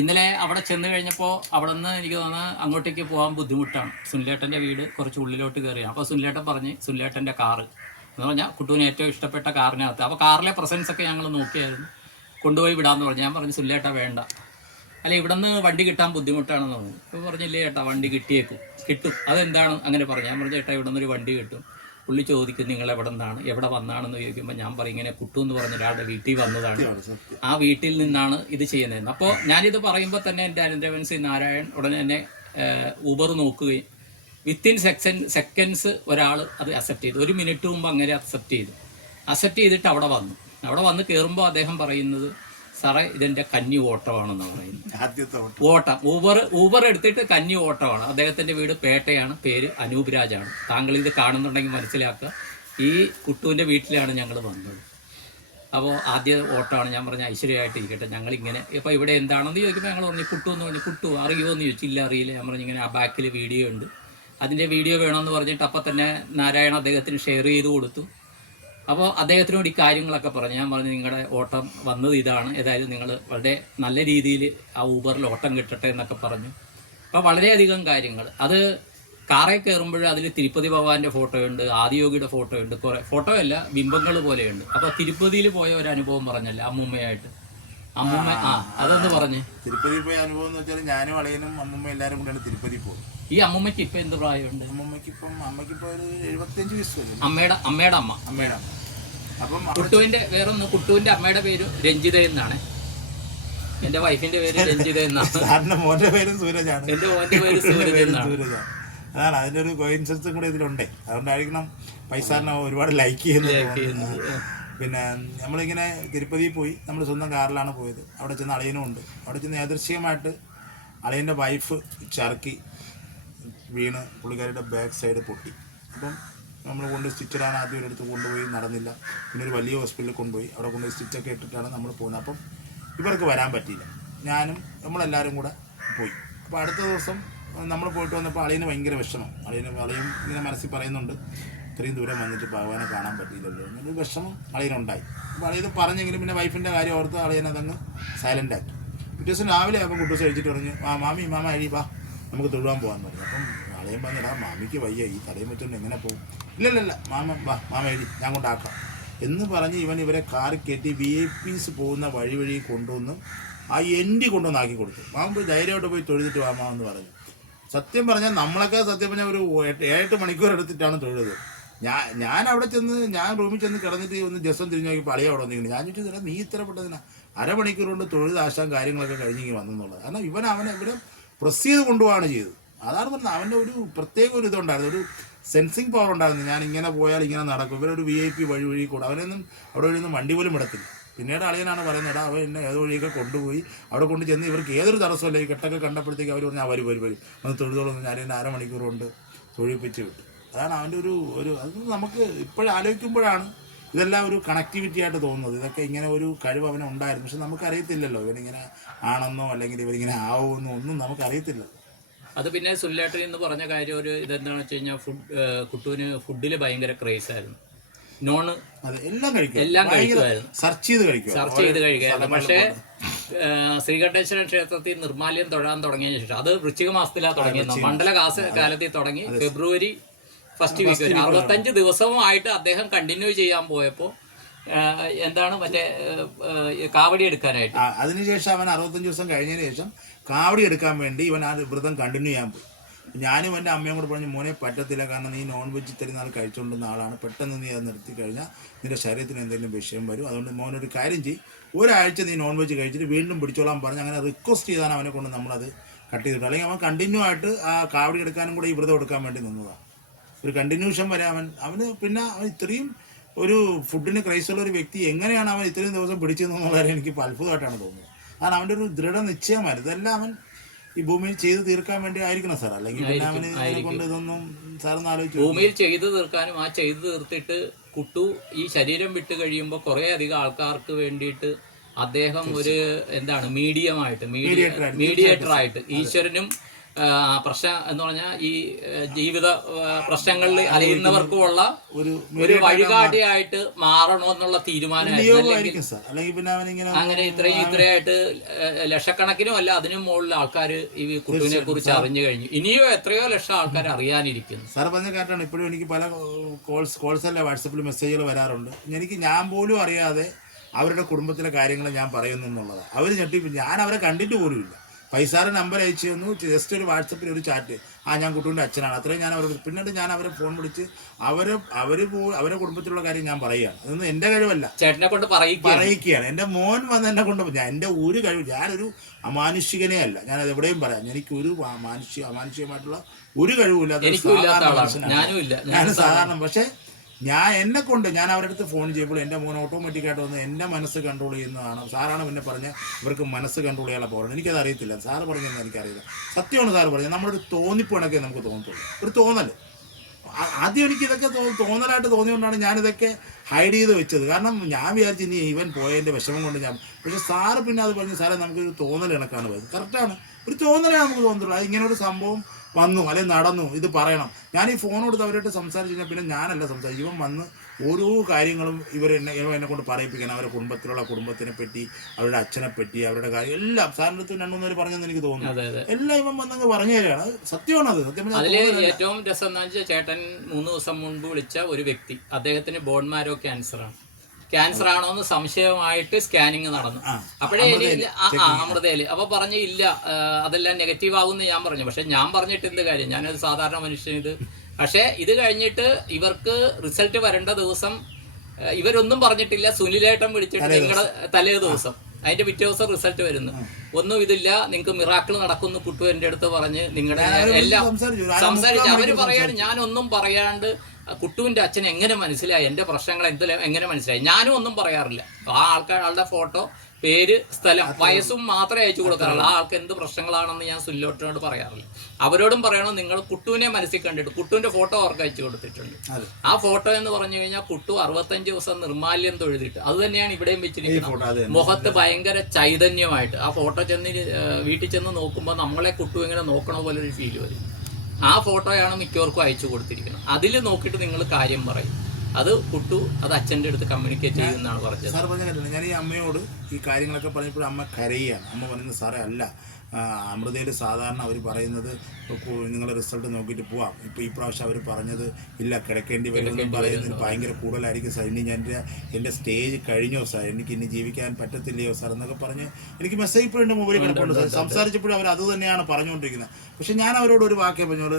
ഇന്നലെ അവിടെ ചെന്ന് കഴിഞ്ഞപ്പോൾ അവിടെ നിന്ന് എനിക്ക് തോന്നുന്നത് അങ്ങോട്ടേക്ക് പോകാൻ ബുദ്ധിമുട്ടാണ്. സുനിലേട്ടൻ്റെ വീട് കുറച്ച് ഉള്ളിലോട്ട് കയറിയാണ്. അപ്പോൾ സുനിലേട്ടൻ പറഞ്ഞ് സുനിലേട്ടൻ്റെ കാറ് എന്ന് പറഞ്ഞാൽ കുട്ടുവിന് ഏറ്റവും ഇഷ്ടപ്പെട്ട കാറിനകത്ത്. അപ്പോൾ കാറിലെ പ്രസൻസൊക്കെ ഞങ്ങൾ നോക്കിയായിരുന്നു, കൊണ്ടുപോയി വിടാമെന്ന് പറഞ്ഞു. ഞാൻ പറഞ്ഞു സുനിലേട്ട വേണ്ട, അല്ല ഇവിടെ നിന്ന് വണ്ടി കിട്ടാൻ ബുദ്ധിമുട്ടാണെന്ന് പറഞ്ഞു. ഇപ്പോൾ പറഞ്ഞില്ലേ ചേട്ടാ വണ്ടി കിട്ടും. അതെന്താണ് അങ്ങനെ പറഞ്ഞു. ഞാൻ പറഞ്ഞു ചേട്ടാ ഇവിടെ നിന്നൊരു വണ്ടി കിട്ടും. പുള്ളി ചോദിക്കും നിങ്ങൾ എവിടെ വന്നാണെന്ന് ചോദിക്കുമ്പോൾ ഞാൻ പറയും ഇങ്ങനെ കുട്ടു എന്ന് പറഞ്ഞ ഒരാളുടെ വീട്ടിൽ വന്നതാണ്, ആ വീട്ടിൽ നിന്നാണ് ഇത് ചെയ്യുന്നത്. അപ്പോൾ ഞാനിത് പറയുമ്പോൾ തന്നെ എൻ്റെ അനന്തരവൻസി നാരായൺ ഉടനെ തന്നെ ഊബർ നോക്കുകയും വിത്തിൻ സെക്കൻഡ്സ് ഒരാൾ അത് അക്സെപ്റ്റ് ചെയ്തു. 1 മിനിറ്റ് മുമ്പ് അങ്ങനെ അക്സെപ്റ്റ് ചെയ്തിട്ട് അവിടെ വന്ന് കയറുമ്പോൾ അദ്ദേഹം പറയുന്നത് സാറേ ഇതെൻ്റെ കന്നി ഓട്ടമാണെന്ന് പറയുന്നത്. ആദ്യത്തെ ഓട്ടം ഊബർ എടുത്തിട്ട് കന്നി ഓട്ടമാണ്. അദ്ദേഹത്തിൻ്റെ വീട് പേട്ടയാണ്, പേര് അനൂപ് രാജാണ്. താങ്കൾ ഇത് കാണുന്നുണ്ടെങ്കിൽ മനസ്സിലാക്കുക, ഈ കുട്ടുവിൻ്റെ വീട്ടിലാണ് ഞങ്ങൾ വന്നത്. അപ്പോൾ ആദ്യ ഓട്ടമാണ്. ഞാൻ പറഞ്ഞ ഐശ്വര്യമായിട്ടിരിക്കട്ടെ, ഞങ്ങളിങ്ങനെ ഇപ്പോൾ ഇവിടെ എന്താണെന്ന് ചോദിക്കുമ്പോൾ ഞങ്ങൾ പറഞ്ഞു കുട്ടു എന്ന് പറഞ്ഞു. കുട്ടു അറിയുമോ എന്ന് ചോദിച്ചു. ഇല്ല അറിയില്ല. ഞാൻ പറഞ്ഞു ഇങ്ങനെ ആ ബാക്കിൽ വീഡിയോ ഉണ്ട്, അതിൻ്റെ വീഡിയോ വേണമെന്ന് പറഞ്ഞിട്ട് അപ്പം തന്നെ നാരായണ അദ്ദേഹത്തിന് ഷെയർ ചെയ്ത് കൊടുത്തു. അപ്പോൾ അദ്ദേഹത്തിനോട് ഈ കാര്യങ്ങളൊക്കെ പറഞ്ഞു. ഞാൻ പറഞ്ഞു നിങ്ങളുടെ ഓട്ടം വന്നത് ഇതാണ്, ഏതായാലും നിങ്ങൾ വളരെ നല്ല രീതിയിൽ ആ ഊബറിൽ ഓട്ടം കിട്ടട്ടെ എന്നൊക്കെ പറഞ്ഞു. അപ്പോൾ വളരെയധികം കാര്യങ്ങൾ. അത് കാറിൽ കയറുമ്പോൾ അതിൽ തിരുപ്പതി ഭഗവാന്റെ ഫോട്ടോയുണ്ട്, ആദിയോഗിയുടെ ഫോട്ടോയുണ്ട്, കുറേ ഫോട്ടോയല്ല ബിംബങ്ങൾ പോലെയുണ്ട്. അപ്പോൾ തിരുപ്പതിയിൽ പോയ ഒരു അനുഭവം പറഞ്ഞല്ലോ അമ്മൂമ്മയായിട്ട്. അതൊന്ന് പറഞ്ഞ്. തിരുപ്പതി പോയ അനുഭവം എന്ന് വെച്ചാൽ ഞാനും അളിയനും അമ്മൂമ്മ എല്ലാവരും കൂടെയാണ് തിരുപ്പതി പോകും. ഈ അമ്മൂമ്മയ്ക്ക് ഇപ്പം എന്ത് പ്രായമുണ്ട്? അമ്മയ്ക്കിപ്പോൾ ഒരു 75 വയസ്സ് വരും. അമ്മയുടെ അമ്മ. അപ്പം കുട്ടുവിന്റെ അമ്മയുടെ പേര് രഞ്ജിത എന്നാണ്. എന്റെ വൈഫിന്റെ പേര് രഞ്ജിത എന്നാണ്. സാറിന്റെ മോന്റെ പേരും സൂരജാണ്. എന്റെ മോന്റെ പേര് സൂരജ് എന്നാണ്. അതാണ് അതിന്റെ ഒരു കോയിൻസിഡൻസും കൂടെ ഇതിലുണ്ട്. അതുകൊണ്ടായിരിക്കണം പൈസാറിനെ ഒരുപാട് ലൈക്ക് ചെയ്യുന്നത്. പിന്നെ നമ്മളിങ്ങനെ തിരുപ്പതിയിൽ പോയി, നമ്മൾ സ്വന്തം കാറിലാണ് പോയത്. അവിടെ ചെന്ന് അളിയനും ഉണ്ട്. അവിടെ ചെന്ന് യാദൃശ്ചികമായിട്ട് അളിയൻ്റെ വൈഫ് ചർക്കി വീണ് പുള്ളിക്കാരിയുടെ ബാക്ക് സൈഡ് പൊട്ടി. അപ്പം നമ്മൾ കൊണ്ട് സ്റ്റിച്ചിടാൻ ആദ്യം ഒരിടത്ത് കൊണ്ടുപോയി, നടന്നില്ല. പിന്നെ ഒരു വലിയ ഹോസ്പിറ്റലിൽ കൊണ്ടുപോയി, അവിടെ കൊണ്ടുപോയി സ്റ്റിച്ചൊക്കെ ഇട്ടിട്ടാണ് നമ്മൾ പോകുന്നത്. അപ്പം ഇവർക്ക് വരാൻ പറ്റിയില്ല. ഞാനും നമ്മളെല്ലാവരും കൂടെ പോയി. അപ്പോൾ അടുത്ത ദിവസം നമ്മൾ പോയിട്ട് വന്നപ്പോൾ അളിയന് ഭയങ്കര വിഷമം. അളിയൻ ഇങ്ങനെ മനസ്സിൽ പറയുന്നുണ്ട്, ഇത്രയും ദൂരം വന്നിട്ട് ഭഗവാനെ കാണാൻ പറ്റിയില്ലല്ലോ എന്നൊരു വിഷമം അളിയനുണ്ടായി. അപ്പോൾ അളിയത് പറഞ്ഞെങ്കിലും പിന്നെ വൈഫിൻ്റെ കാര്യം ഓർത്ത് അളിയനതങ്ങ് സൈലൻ്റ് ആക്കി. പിറ്റേ ദിവസം രാവിലെ ആകുമ്പോൾ കുട്ടൂസ് കഴിച്ചിട്ട് പറഞ്ഞു, മാമ അഴി വാ നമുക്ക് തൊഴുവാൻ പോകാമെന്ന് പറഞ്ഞു. അപ്പം അളിയൻ പറഞ്ഞിടാ മാമിക്ക് വയ്യ, ഈ തലയും വെച്ചുകൊണ്ട് എങ്ങനെ പോകും? ഇല്ലല്ല മാമ എഴുതി ഞാൻ കൊണ്ടാക്കാം എന്ന് പറഞ്ഞ് ഇവരെ കാറി കയറ്റി VIPs പോകുന്ന വഴി കൊണ്ടുവന്ന് ആ എൻഡി കൊണ്ടുവന്നാക്കി കൊടുത്തു. മാമ പോയി ധൈര്യമായിട്ട് പോയി തൊഴുതിട്ട് വാമാന്ന് പറഞ്ഞു. സത്യം പറഞ്ഞാൽ നമ്മളൊക്കെ സത്യം പറഞ്ഞാൽ ഒരു 7-8 മണിക്കൂർ എടുത്തിട്ടാണ് തൊഴുത്. ഞാൻ അവിടെ ചെന്ന് ഞാൻ റൂമിൽ ചെന്ന് കിടന്നിട്ട് ഒന്ന് ജസ്റ്റ് തിരിഞ്ഞു നോക്കിയപ്പോൾ അളിയ അവിടെ വന്നിരിക്കുന്നു. ഞാൻ ചോദിച്ചു നീ ഇത്ര പെട്ടതിനാ 1/2 മണിക്കൂർ കൊണ്ട് തൊഴുത് ആശാൻ കാര്യങ്ങളൊക്കെ കഴിഞ്ഞെങ്കിൽ വന്നെന്നുള്ളത്. കാരണം അവനെ ഇവിടെ പ്രസ് ചെയ്ത് കൊണ്ടുപോവാണ് ചെയ്തത്. അതാണ് പറഞ്ഞത്, അവൻ്റെ ഒരു പ്രത്യേക ഒരു ഇതുണ്ടായിരുന്നു, ഒരു സെൻസിങ് പവർ ഉണ്ടായിരുന്നു. ഞാൻ ഇങ്ങനെ പോയാൽ ഇങ്ങനെ നടക്കും, ഇവരൊരു VIP വഴി കൂടെ അവനൊന്നും അവിടെ വഴിയൊന്നും വണ്ടി പോലും വിടത്തില്ല. പിന്നീട് അളിയനാണ് പറയുന്നത്, അവൻ എന്നെ ഏതോ വഴിയൊക്കെ കൊണ്ടുപോയി അവിടെ കൊണ്ട് ചെന്ന് ഇവർക്ക് ഏതൊരു തടസ്സമല്ല. ഈ കെട്ടൊക്കെ കണ്ടപ്പോഴത്തേക്ക് അവർ പറഞ്ഞാൽ വരും ഒന്ന് തൊഴുതോളൊന്നും ഞാൻ എന്നെ 1/2 മണിക്കൂർ കൊണ്ട് തൊഴിപ്പിച്ച് വിട്ടു. അതാണ് അവൻ്റെ ഒരു അത് നമുക്ക് ഇപ്പോഴാലോചിക്കുമ്പോഴാണ് ഇതെല്ലാം ഒരു കണക്ടിവിറ്റി ആയിട്ട് തോന്നുന്നത്. ഇതൊക്കെ ഇങ്ങനെ ഒരു കഴിവ് അവന് ഉണ്ടായിരുന്നു. പക്ഷെ നമുക്കറിയത്തില്ലല്ലോ ഇവനിങ്ങനെ ആണെന്നോ അല്ലെങ്കിൽ ഇവരിങ്ങനെ ആവുമെന്നോ ഒന്നും നമുക്കറിയത്തില്ല. അത് പിന്നെ സുനിലേട്ടൻ എന്ന് പറഞ്ഞ കാര്യം ഒരു ഇതെന്താണെന്ന് വെച്ച് കഴിഞ്ഞാൽ കുട്ടുവിന് ഫുഡിൽ ഭയങ്കര ക്രേസ് ആയിരുന്നു. നോണ് എല്ലാം കഴിക്കുമായിരുന്നു, സെർച്ച് ചെയ്ത് കഴിക്കുമായിരുന്നു. പക്ഷേ ശ്രീകണ്ഠേശ്വര ക്ഷേത്രത്തിൽ നിർമ്മാല്യം തൊഴാൻ തുടങ്ങിയതിന് ശേഷം, അത് വൃശ്ചിക മാസത്തിലാണ് തുടങ്ങിയത്, മണ്ഡല കാലത്തിൽ തുടങ്ങി ഫെബ്രുവരി ഫസ്റ്റ് വീക്ക് 65 ദിവസവുമായിട്ട് അദ്ദേഹം കണ്ടിന്യൂ ചെയ്യാൻ പോയപ്പോൾ എന്താണ് മറ്റേ കാവടി എടുക്കാനായിട്ട്. അതിനുശേഷം അവൻ 65 ദിവസം കഴിഞ്ഞതിന് ശേഷം കാവടി എടുക്കാൻ വേണ്ടി ഇവൻ ആ വ്രതം കണ്ടിന്യൂ ചെയ്യാൻ പോയി. ഞാനും എൻ്റെ അമ്മയും കൂടെ പറഞ്ഞു, മോനെ പറ്റത്തില്ല, കാരണം നീ നോൺ വെജ് ഇത്രയും നാൾ കഴിച്ചുകൊണ്ടിരുന്ന ആളാണ്, പെട്ടെന്ന് നീ അത് നിർത്തി കഴിഞ്ഞാൽ നിൻ്റെ ശരീരത്തിന് എന്തെങ്കിലും വിഷയം വരും, അതുകൊണ്ട് മോനൊരു കാര്യം ചെയ്യും, ഒരാഴ്ച നീ നോൺ വെജ് കഴിച്ചിട്ട് വീണ്ടും പിടിച്ചോളാൻ പറഞ്ഞ് അങ്ങനെ റിക്വസ്റ്റ് ചെയ്താണ് അവനെ കൊണ്ട് നമ്മളത് കട്ട് ചെയ്തിട്ട്. അല്ലെങ്കിൽ അവൻ കണ്ടിന്യൂ ആയിട്ട് ആ കാവടി എടുക്കാനും കൂടെ ഈ വ്രതം എടുക്കാൻ വേണ്ടി നിന്നതാണ്. ഒരു കണ്ടിന്യൂഷൻ വരെ അവന് പിന്നെ അവൻ ഇത്രയും ഒരു ഫുഡിന് ക്രൈസുള്ള ഒരു വ്യക്തി എങ്ങനെയാണ് അവൻ ഇത്രയും ദിവസം പിടിച്ചതെന്നുള്ളത് എനിക്കിപ്പോൾ അത്ഭുതമായിട്ടാണ് തോന്നുന്നത്. കാരണം അവൻ്റെ ഒരു ദൃഢനിശ്ചയമായിരുന്നു. ഇതെല്ലാം അവൻ ഈ ഭൂമിയിൽ ചെയ്ത് തീർക്കാൻ വേണ്ടി ആയിരിക്കണം സാർ, അല്ലെങ്കിൽ പിന്നെ അവന് കൊണ്ട് ഇതൊന്നും സാറൊന്ന് ആലോചിച്ചു. ഭൂമിയിൽ ചെയ്തു തീർക്കാനും ആ ചെയ്തു തീർത്തിട്ട് കുട്ടു ഈ ശരീരം വിട്ട് കഴിയുമ്പോൾ കുറേ അധികം ആൾക്കാർക്ക് വേണ്ടിയിട്ട് അദ്ദേഹം ഒരു എന്താണ് മീഡിയേറ്റർ ആയിട്ട് ഈശ്വരനും പ്രശ്നം എന്ന് പറഞ്ഞാൽ ഈ ജീവിത പ്രശ്നങ്ങളിൽ അലയുന്നവർക്കുമുള്ള ഒരു വഴികാട്ടിയായിട്ട് മാറണമെന്നുള്ള തീരുമാനമായിരുന്നു. അങ്ങനെ ഇത്രയായിട്ട് ലക്ഷക്കണക്കിനും അല്ല അതിനും മുകളിൽ ആൾക്കാർ ഈ കുട്ടുവിനെ കുറിച്ച് അറിഞ്ഞു കഴിഞ്ഞു. ഇനിയോ എത്രയോ ലക്ഷം ആൾക്കാർ അറിയാനിരിക്കുന്നു. സാർ പറഞ്ഞ കേട്ടാണ്. ഇപ്പോഴും എനിക്ക് പല കോൾസ് അല്ല വാട്സപ്പിൽ മെസ്സേജുകൾ വരാറുണ്ട്. ഞാൻ പോലും അറിയാതെ അവരുടെ കുടുംബത്തിലെ കാര്യങ്ങൾ ഞാൻ പറയുന്നു എന്നുള്ളത്. അവർ ഞാൻ അവരെ കണ്ടിട്ട് പോലുമില്ല. പൈസാറ് നമ്പർ അയച്ചു തന്നു, ജസ്റ്റ് ഒരു വാട്സപ്പിൽ ഒരു ചാറ്റ്, ഞാൻ കുട്ടുവിൻ്റെ അച്ഛനാണ്, അത്രയും ഞാൻ അവരോട്. പിന്നീട് ഞാൻ അവരെ ഫോൺ വിളിച്ച് അവരെ കുടുംബത്തിലുള്ള കാര്യം ഞാൻ പറയുകയാണ്. അതൊന്നും എൻ്റെ കഴിവല്ല, ചേട്ടനെ കൊണ്ട് പറയിക്കുകയാണ്. എൻ്റെ മോൻ വന്ന് എന്നെ കൊണ്ട് എൻ്റെ ഒരു കഴിവ്, ഞാനൊരു അമാനുഷികനെ അല്ല, ഞാനത് എവിടെയും പറയാം. എനിക്കൊരു അമാനുഷികമായിട്ടുള്ള ഒരു കഴിവില്ല, ഞാൻ സാധാരണ. പക്ഷേ ഞാൻ അവരുടെ അടുത്ത് ഫോൺ ചെയ്യുമ്പോൾ എൻ്റെ മോൻ ഓട്ടോമാറ്റിക്കായിട്ട് വന്ന് എൻ്റെ മനസ്സ് കൺട്രോൾ ചെയ്യുന്നതാണ്. സാറാണ് പിന്നെ പറഞ്ഞ ഇവർക്ക് മനസ്സ് കൺട്രോൾ ചെയ്യാനുള്ള പവർ. എനിക്കത് അറിയത്തില്ല, സാറ് പറഞ്ഞതെന്ന് എനിക്കറിയില്ല. സത്യമാണ് സാറ് പറഞ്ഞത്. നമ്മളൊരു തോന്നിപ്പോണൊക്കെ നമുക്ക് തോന്നത്തുള്ളൂ, ഒരു തോന്നൽ. ആദ്യം എനിക്ക് ഇതൊക്കെ തോന്നലായിട്ട് തോന്നിയോണ്ടാണ് ഞാനിതൊക്കെ ഹൈഡ് ചെയ്ത് വെച്ചത്. കാരണം ഞാൻ വിചാരിച്ചു ഇനി ഇവൻ പോയതിൻ്റെ വിഷമം കൊണ്ട് ഞാൻ. പക്ഷെ സാറ് പിന്നെ അത് പറഞ്ഞു, സാറേ നമുക്കൊരു തോന്നൽ കണക്കാണ് പോയത്. കറക്റ്റാണ്, ഒരു തോന്നലേ നമുക്ക് തോന്നുള്ളൂ. ഇങ്ങനെ ഒരു സംഭവം വന്നു അല്ലെങ്കിൽ നടന്നു, ഇത് പറയണം. ഞാൻ ഈ ഫോൺ കൊടുത്ത് അവരായിട്ട് സംസാരിച്ച് കഴിഞ്ഞാൽ പിന്നെ ഞാനല്ല സംസാരിച്ചു, ഇവൻ വന്ന് ഓരോ കാര്യങ്ങളും എന്നെ കൊണ്ട് പറയിപ്പിക്കണം. അവരുടെ കുടുംബത്തിനെ പറ്റി, അവരുടെ അച്ഛനെ പറ്റി, അവരുടെ കാര്യം എല്ലാം സാറിൻ്റെ അടുത്ത് 2-3 പേര് പറഞ്ഞെന്ന് എനിക്ക് തോന്നുന്നു. എല്ലാം ഇവൻ വന്നങ്ങ് പറഞ്ഞു തരാണ്. സത്യമാണത്. അതിൽ ഏറ്റവും രസം എന്താ വെച്ചാൽ ചേട്ടൻ 3 ദിവസം മുൻപ് വിളിച്ച ഒരു വ്യക്തി, അദ്ദേഹത്തിന് ബോൺ മാരോ ക്യാൻസർ ആണോ എന്ന് സംശയമായിട്ട് സ്കാനിങ് നടന്നു. അപ്പോഴേ അമൃതയില് അപ്പൊ പറഞ്ഞു ഇല്ല, അതെല്ലാം നെഗറ്റീവ് ആകുമെന്ന് ഞാൻ പറഞ്ഞു. പക്ഷെ ഞാൻ പറഞ്ഞിട്ട് എന്ത് കാര്യം, ഞാനൊരു സാധാരണ മനുഷ്യൻ. പക്ഷെ ഇത് കഴിഞ്ഞിട്ട് ഇവർക്ക് റിസൾട്ട് വരേണ്ട ദിവസം ഇവരൊന്നും പറഞ്ഞിട്ടില്ല. സുനിലേട്ടൻ വിളിച്ചിട്ട് നിങ്ങളുടെ തലേ ദിവസം അതിന്റെ പിറ്റേ ദിവസം റിസൾട്ട് വരുന്നു. ഒന്നും ഇതില്ല, നിങ്ങൾക്ക് മിറാക്കിൾ നടക്കുന്നു കുട്ടു എൻ്റെ അടുത്ത് പറഞ്ഞ് നിങ്ങളുടെ എല്ലാം സംസാരിച്ച് അവര് പറയാണ്. ഞാനൊന്നും പറയാണ്ട് കുട്ടുവിൻ്റെ അച്ഛൻ എങ്ങനെ മനസ്സിലായി, എൻ്റെ പ്രശ്നങ്ങൾ എങ്ങനെ മനസ്സിലായി, ഞാനും ഒന്നും പറയാറില്ല. ആ ആളുടെ ഫോട്ടോ പേര്, സ്ഥലം, വയസ്സും മാത്രമേ അയച്ചു കൊടുക്കാറുള്ളൂ. ആ ആൾക്ക് എന്ത് പ്രശ്നങ്ങളാണെന്ന് ഞാൻ സുനിലോട്ടിനോട് പറയാറില്ല. അവരോടും പറയണം, നിങ്ങൾ കുട്ടുവിനെ മനസ്സിൽ കണ്ടിട്ട് കുട്ടുവിന്റെ ഫോട്ടോ അവർക്ക് അയച്ചു കൊടുത്തിട്ടുണ്ട്. ആ ഫോട്ടോ എന്ന് പറഞ്ഞു കഴിഞ്ഞാൽ കുട്ടു 65 ദിവസം നിർമാല്യം തൊഴുതിട്ട് അത് തന്നെയാണ് ഇവിടെയും വെച്ചിരിക്കുന്നത്. മുഖത്ത് ഭയങ്കര ചൈതന്യമായിട്ട് ആ ഫോട്ടോ വീട്ടിൽ ചെന്ന് നോക്കുമ്പോൾ നമ്മളെ കുട്ടു ഇങ്ങനെ നോക്കണ പോലെ ഒരു ഫീൽ വരും. ആ ഫോട്ടോയാണ് മിക്കവർക്കും അയച്ചു കൊടുത്തിരിക്കുന്നത്. അതിൽ നോക്കിയിട്ട് നിങ്ങൾ കാര്യം പറയും. അത് കുട്ടു അത് അച്ഛൻ്റെ അടുത്ത് കമ്മ്യൂണിക്കേറ്റ് ചെയ്യുമെന്നാണ് പറഞ്ഞത്. സാർ പറഞ്ഞ കേട്ടില്ല, ഞാൻ ഈ അമ്മയോട് ഈ കാര്യങ്ങളൊക്കെ പറഞ്ഞപ്പോൾ അമ്മ കരയുകയാണ്. അമ്മ പറയുന്നത്, സാറേ അല്ല, അമൃതയിൽ സാധാരണ അവർ പറയുന്നത് നിങ്ങളുടെ റിസൾട്ട് നോക്കിയിട്ട് പോവാം, ഇപ്പോൾ ഈ പ്രാവശ്യം അവർ പറഞ്ഞത് ഇല്ല, കിടക്കേണ്ടി വരുമെന്ന് പറയുന്നത് ഭയങ്കര കൂടുതലായിരിക്കും സാർ, ഇനി എൻ്റെ സ്റ്റേജ് കഴിഞ്ഞോ സാർ, എനിക്ക് ഇനി ജീവിക്കാൻ പറ്റത്തില്ലയോ സാർ എന്നൊക്കെ പറഞ്ഞ് എനിക്ക് മെസ്സേജ് ഇപ്പോഴും എൻ്റെ മൊബൈലിൽ കിടപ്പുണ്ട് സാർ. സംസാരിച്ചപ്പോഴും അവർ അത് തന്നെയാണ് പറഞ്ഞുകൊണ്ടിരിക്കുന്നത്. പക്ഷെ ഞാൻ അവരോട് ഒരു വാക്കേ പറഞ്ഞോട്,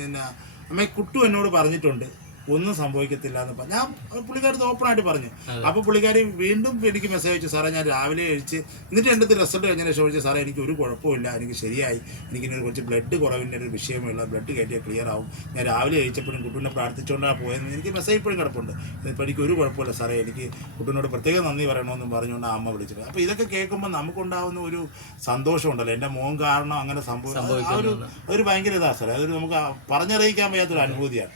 പിന്നെ അമ്മ കുട്ടു എന്നോട് പറഞ്ഞിട്ടുണ്ട് ഒന്നും സംഭവിക്കത്തില്ല എന്ന് പറഞ്ഞു. ഞാൻ പുള്ളിക്കാരത്ത് ഓപ്പണായിട്ട് പറഞ്ഞു. അപ്പോൾ പുള്ളിക്കാരി വീണ്ടും എനിക്ക് മെസ്സേജ് അയച്ചു, സാറേ ഞാൻ രാവിലെ കഴിച്ച് എന്നിട്ട് എൻ്റെ അടുത്ത് റിസൾട്ട് കഴിഞ്ഞ ശേഷം വിളിച്ചു, സാറേ എനിക്ക് ഒരു കുഴപ്പമില്ല, എനിക്ക് ശരിയായി, എനിക്കിനി കുറച്ച് ബ്ലഡ് കുറവിൻ്റെ ഒരു വിഷയമില്ല, ബ്ലഡ് കയറ്റിയാൽ ക്ലിയർ ആവും, ഞാൻ രാവിലെ കഴിച്ചപ്പോഴും കുട്ടീനെ പ്രാർത്ഥിച്ചുകൊണ്ടാണ് പോയെന്ന് എനിക്ക് മെസ്സേജ് ഇപ്പോഴും കിടപ്പുണ്ട്. ഇപ്പോൾ എനിക്ക് ഒരു കുഴപ്പമില്ല സാറേ, എനിക്ക് കുട്ടീനോട് പ്രത്യേകം നന്ദി പറയണമെന്നും പറഞ്ഞുകൊണ്ട് അമ്മ വിളിച്ചത്. അപ്പോൾ ഇതൊക്കെ കേൾക്കുമ്പോൾ നമുക്കുണ്ടാകുന്ന ഒരു സന്തോഷമുണ്ടല്ലോ, എൻ്റെ മോൻ കാരണം അങ്ങനെ അതൊരു ഭയങ്കര ഇതാണ് സാറേ, അതൊരു നമുക്ക് പറഞ്ഞറിയിക്കാൻ വയ്യാത്തൊരു അനുഭൂതിയാണ്.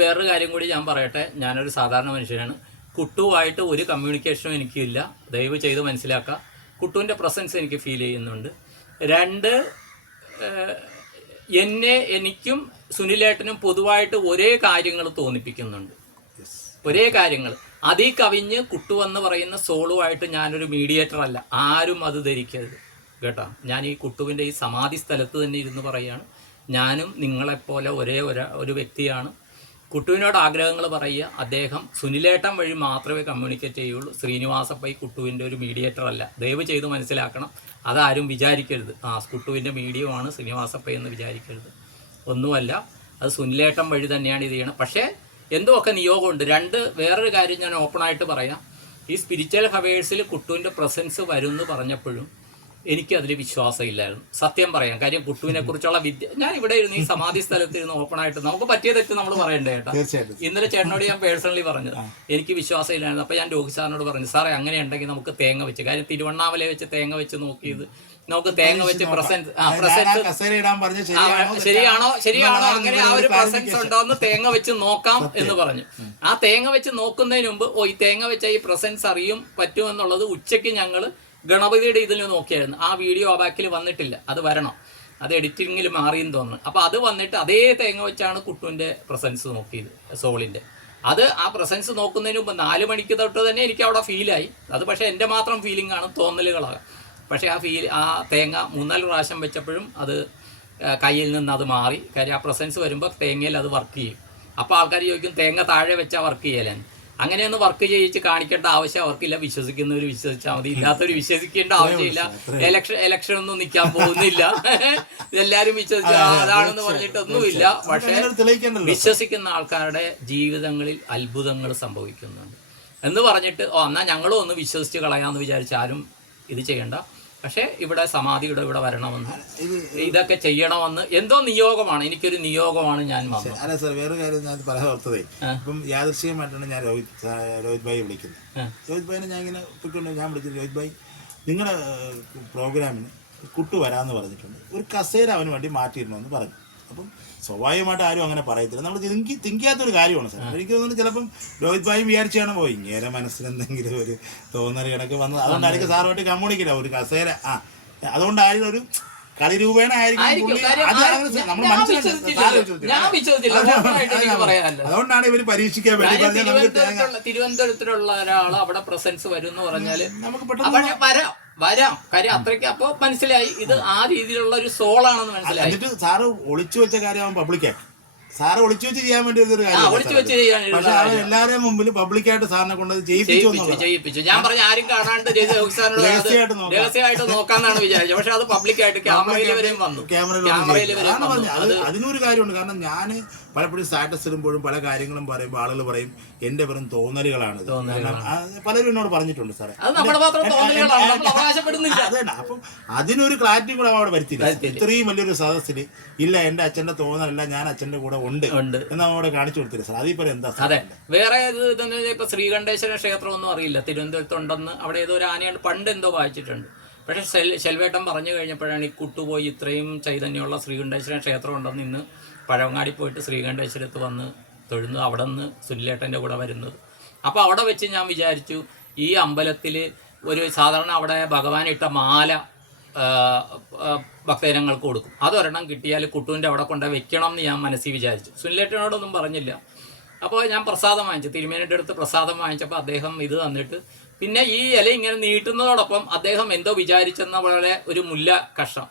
വേറൊരു കാര്യം കൂടി ഞാൻ പറയട്ടെ. ഞാനൊരു സാധാരണ മനുഷ്യനാണ്. കുട്ടുവായിട്ട് ഒരു കമ്മ്യൂണിക്കേഷനും എനിക്കില്ല. ദയവ് ചെയ്ത് മനസ്സിലാക്കുക. കുട്ടുവിൻ്റെ പ്രസൻസ് എനിക്ക് ഫീൽ ചെയ്യുന്നുണ്ട്. 2, എനിക്കും സുനിലേട്ടനും പൊതുവായിട്ട് ഒരേ കാര്യങ്ങൾ തോന്നിപ്പിക്കുന്നുണ്ട്. ഒരേ കാര്യങ്ങൾ. അതീ കവിഞ്ഞ് കുട്ടു എന്ന് പറയുന്ന സോളുവായിട്ട് ഞാനൊരു മീഡിയേറ്റർ അല്ല. ആരും അത് ധരിക്കരുത് കേട്ടോ. ഞാൻ ഈ കുട്ടുവിൻ്റെ ഈ സമാധി സ്ഥലത്ത് തന്നെ ഇരുന്ന് പറയുകയാണ്, ഞാനും നിങ്ങളെപ്പോലെ ഒരു വ്യക്തിയാണ്. കുട്ടുവിനോട് ആഗ്രഹങ്ങൾ പറയുക. അദ്ദേഹം സുനിലേട്ടൻ വഴി മാത്രമേ കമ്മ്യൂണിക്കേറ്റ് ചെയ്യുള്ളൂ. ശ്രീനിവാസപ്പൈ കുട്ടുവിൻ്റെ ഒരു മീഡിയേറ്റർ അല്ല. ദയവ് ചെയ്ത് മനസ്സിലാക്കണം. അതാരും വിചാരിക്കരുത് കുട്ടുവിൻ്റെ മീഡിയമാണ് ശ്രീനിവാസപ്പൈ എന്ന് വിചാരിക്കരുത്. ഒന്നുമല്ല, അത് സുനിലേട്ടൻ വഴി തന്നെയാണ് ഇത് ചെയ്യണം. പക്ഷേ എന്തൊക്കെ നിയോഗമുണ്ട്. വേറൊരു കാര്യം ഞാൻ ഓപ്പണായിട്ട് പറയാം. ഈ സ്പിരിച്വൽ ഹവേഴ്സിൽ കുട്ടുവിൻ്റെ പ്രസൻസ് വരും എന്ന് പറഞ്ഞപ്പോഴും എനിക്കതിൽ വിശ്വാസമില്ലായിരുന്നു, സത്യം പറയാം. കാര്യം കുട്ടുവിനെ കുറിച്ചുള്ള ഞാൻ ഇവിടെ ഇരുന്ന് ഈ സമാധി സ്ഥലത്ത് ഇരുന്ന് ഓപ്പണായിട്ട് നമുക്ക് പറ്റിയ തെറ്റ് നമ്മൾ പറയണ്ടേ കേട്ടോ. ഇന്നലെ ചേട്ടനോട് ഞാൻ പേഴ്സണലി പറഞ്ഞത് എനിക്ക് വിശ്വാസമില്ലായിരുന്നു. അപ്പോൾ ഞാൻ രോഹിത് സാറിനോട് പറഞ്ഞു, സാറേ അങ്ങനെ ഉണ്ടെങ്കിൽ നമുക്ക് തേങ്ങ വെച്ച്, കാര്യം തിരുവണ്ണാമല വെച്ച് തേങ്ങ വെച്ച് നോക്കിയത് നമുക്ക് തേങ്ങ വെച്ച് പ്രസൻസ് ശരിയാണോ അങ്ങനെ ആ ഒരു പ്രസൻസ് ഉണ്ടോ എന്ന് തേങ്ങ വെച്ച് നോക്കാം എന്ന് പറഞ്ഞു. ആ തേങ്ങ വെച്ച് നോക്കുന്നതിന് മുമ്പ് ഈ തേങ്ങ വെച്ച ഈ പ്രസൻസ് അറിയും പറ്റുമെന്നുള്ളത് ഉച്ചയ്ക്ക് ഞങ്ങൾ ഗണപതിയുടെ ഇതിൽ നോക്കിയായിരുന്നു. ആ വീഡിയോ ആ ബാക്കിൽ വന്നിട്ടില്ല, അത് വരണം, അത് എഡിറ്റിങ്ങിൽ മാറിയെന്ന് തോന്നുന്നു. അപ്പോൾ അത് വന്നിട്ട് അതേ തേങ്ങ വെച്ചാണ് കുട്ടുവിൻ്റെ പ്രസൻസ് നോക്കിയത്, സോളിൻ്റെ. അത് ആ പ്രസൻസ് നോക്കുന്നതിന് മുമ്പ് 4 മണിക്ക് തൊട്ട് തന്നെ എനിക്ക് അവിടെ ഫീലായി. അത് പക്ഷേ എൻ്റെ മാത്രം ഫീലിംഗ് ആണ്, തോന്നലുകളാണ്. പക്ഷേ ആ തേങ്ങ 3-4 പ്രാവശ്യം വെച്ചപ്പോഴും അത് കയ്യിൽ നിന്ന് അത് മാറി. കാര്യം ആ പ്രസൻസ് വരുമ്പോൾ തേങ്ങയിൽ അത് വർക്ക് ചെയ്യും. അപ്പോൾ ആൾക്കാർ ചോദിക്കും, തേങ്ങ താഴെ വെച്ചാൽ വർക്ക് ചെയ്യലാൻ. അങ്ങനെയൊന്ന് വർക്ക് ചെയ്യിച്ച് കാണിക്കേണ്ട ആവശ്യം അവർക്കില്ല. വിശ്വസിക്കുന്നവർ വിശ്വസിച്ചാൽ മതി, ഇല്ലാത്തവർ വിശ്വസിക്കേണ്ട ആവശ്യമില്ല. ഇലക്ഷൻ ഒന്നും നിൽക്കാൻ പോകുന്നില്ല. എല്ലാവരും വിശ്വസിച്ച അതാണെന്ന് പറഞ്ഞിട്ടൊന്നുമില്ല. പക്ഷേ വിശ്വസിക്കുന്ന ആൾക്കാരുടെ ജീവിതങ്ങളിൽ അത്ഭുതങ്ങൾ സംഭവിക്കുന്നുണ്ട് എന്ന് പറഞ്ഞിട്ട് എന്നാൽ ഞങ്ങളും ഒന്ന് വിശ്വസിച്ച് കളയാമെന്ന് വിചാരിച്ചാലും ഇത് ചെയ്യണ്ട. പക്ഷേ ഇവിടെ സമാധിയുടെ ഇവിടെ വരണമെന്ന്, ഇതൊക്കെ ചെയ്യണമെന്ന് എന്തോ നിയോഗമാണ്, എനിക്കൊരു നിയോഗമാണ് ഞാൻ വന്നത്. അല്ല സാർ, വേറെ കാര്യം ഞാൻ പറയാൻ ഓർത്തതേ, ഇപ്പം യാദൃശ്ചികമായിട്ടാണ് ഞാൻ രോഹിത് ഭായി വിളിക്കുന്നത്. രോഹിത് ഭായിനെ ഞാൻ ഇങ്ങനെ ഞാൻ വിളിച്ചത്, രോഹിത് ഭായി നിങ്ങളുടെ പ്രോഗ്രാമിന് കുട്ടു വരാമെന്ന് പറഞ്ഞിട്ടുണ്ട്, ഒരു കസേര അവന് വേണ്ടി മാറ്റിയിരുന്നെന്ന് പറഞ്ഞു. അപ്പം സ്വാഭാവികമായിട്ട് ആരും അങ്ങനെ പറയത്തില്ല. നമ്മൾ തിങ്ക് ചെയ്യാത്തൊരു കാര്യമാണ് സാർ. എനിക്ക് തോന്നുന്നു ചിലപ്പം രോഹിത് ഭായി വിചാരിച്ചാണ് ഇങ്ങനെ മനസ്സിലെന്തെങ്കിലും ഒരു തോന്നൽ കണക്ക് വന്നത്. അതുകൊണ്ടായിരിക്കും സാറുമായിട്ട് കമ്മ്യൂണിക്കേറ്റ് ഒരു കസേര അതുകൊണ്ടായിരുന്നു ഒരു കളി രൂപേണ അതുകൊണ്ടാണ് ഇവര് പരീക്ഷിക്കാൻ വേണ്ടി തിരുവനന്തപുരത്തിലുള്ള ഒരാൾ അവിടെ പ്രസൻസ് വരും എന്ന് പറഞ്ഞാല് നമുക്ക് വരാം. കാര്യം അത്രയ്ക്ക് അപ്പൊ മനസ്സിലായി ഇത് ആ രീതിയിലുള്ള ഒരു സോളാണെന്ന് മനസ്സിലായി. എന്നിട്ട് സാറ് ഒളിച്ചു വെച്ച കാര്യം പബ്ലിക്കായി സാറ് ഒളിച്ചു വെച്ച് ചെയ്യാൻ വേണ്ടി ഒരു കാര്യം, പക്ഷെ അവർ എല്ലാവരെയും മുമ്പിൽ പബ്ലിക്കായിട്ട് സാറിനെ കൊണ്ട് ചെയ്യിപ്പിച്ചു. ഞാൻ പറഞ്ഞ ആരും കാണാണ്ട് രഹസ്യമായിട്ട് നോക്കാന്നാണ് വിചാരിച്ചത്. പക്ഷെ അത് പബ്ലിക്കായിട്ട് ക്യാമറയിൽ വരെയും വന്നു. അതിനൊരു കാര്യമുണ്ട്. കാരണം ഞാൻ പലപ്പോഴും സ്റ്റാറ്റസ് ഇടുമ്പോഴും പല കാര്യങ്ങളും പറയുമ്പോൾ ആളുകൾ പറയും എന്റെ വെറും തോന്നലുകളാണ്. പലരും എന്നോട് പറഞ്ഞിട്ടുണ്ട് സാറേ. അതന്നെ. അപ്പം അതിനൊരു ക്ലാരിറ്റി കൂടെ അവിടെ വരുത്തില്ല. ഇത്രയും വലിയൊരു സദസ്സിൽ ഇല്ല എന്റെ അച്ഛന്റെ തോന്നലല്ല, ഞാൻ അച്ഛന്റെ കൂടെ ഉണ്ട് ഉണ്ട് എന്ന് നമ്മോട് കാണിച്ചു കൊടുത്തില്ല സാർ. അതിപ്പോ എന്താ? അതെ, വേറെ ഇതെന്ന് ഇപ്പൊ ശ്രീകണ്ഠേശ്വര ക്ഷേത്രമൊന്നും അറിയില്ല, തിരുവനന്തപുരത്തുണ്ടെന്ന്. അവിടെ ഏതോ ഒരു ആനയുണ്ട്, പണ്ട് എന്തോ വായിച്ചിട്ടുണ്ട്. പക്ഷെ ശെൽവേട്ടൻ പറഞ്ഞു കഴിഞ്ഞപ്പോഴാണ് ഈ കുട്ടുപോയി ഇത്രയും ചൈതന്യമുള്ള ശ്രീകണ്ഠേശ്വര ക്ഷേത്രം ഉണ്ടെന്ന് ഇന്ന് പഴവങ്ങാടി പോയിട്ട് ശ്രീകണ്ഠേശ്വരത്ത് വന്ന് തൊഴുന്നു, അവിടെ നിന്ന് സുനിലേട്ടൻ്റെ കൂടെ വരുന്നത്. അപ്പോൾ അവിടെ വെച്ച് ഞാൻ വിചാരിച്ചു ഈ അമ്പലത്തിൽ ഒരു സാധാരണ അവിടെ ഭഗവാനിട്ട മാല ഭക്തജനങ്ങൾക്ക് കൊടുക്കും, അതൊരെണ്ണം കിട്ടിയാൽ കുട്ടുവിൻ്റെ അവിടെ കൊണ്ട് വെക്കണം എന്ന് ഞാൻ മനസ്സിൽ വിചാരിച്ചു. സുനിലേട്ടനോടൊന്നും പറഞ്ഞില്ല. അപ്പോൾ ഞാൻ പ്രസാദം വാങ്ങിച്ചു, തിരുമേനിയുടെ അടുത്ത് പ്രസാദം വാങ്ങിച്ചപ്പോൾ അദ്ദേഹം ഇത് തന്നിട്ട്, പിന്നെ ഈ ഇല ഇങ്ങനെ നീട്ടുന്നതോടൊപ്പം അദ്ദേഹം എന്തോ വിചാരിച്ചെന്ന പോലെ ഒരു മുല്ല കഷ്ണം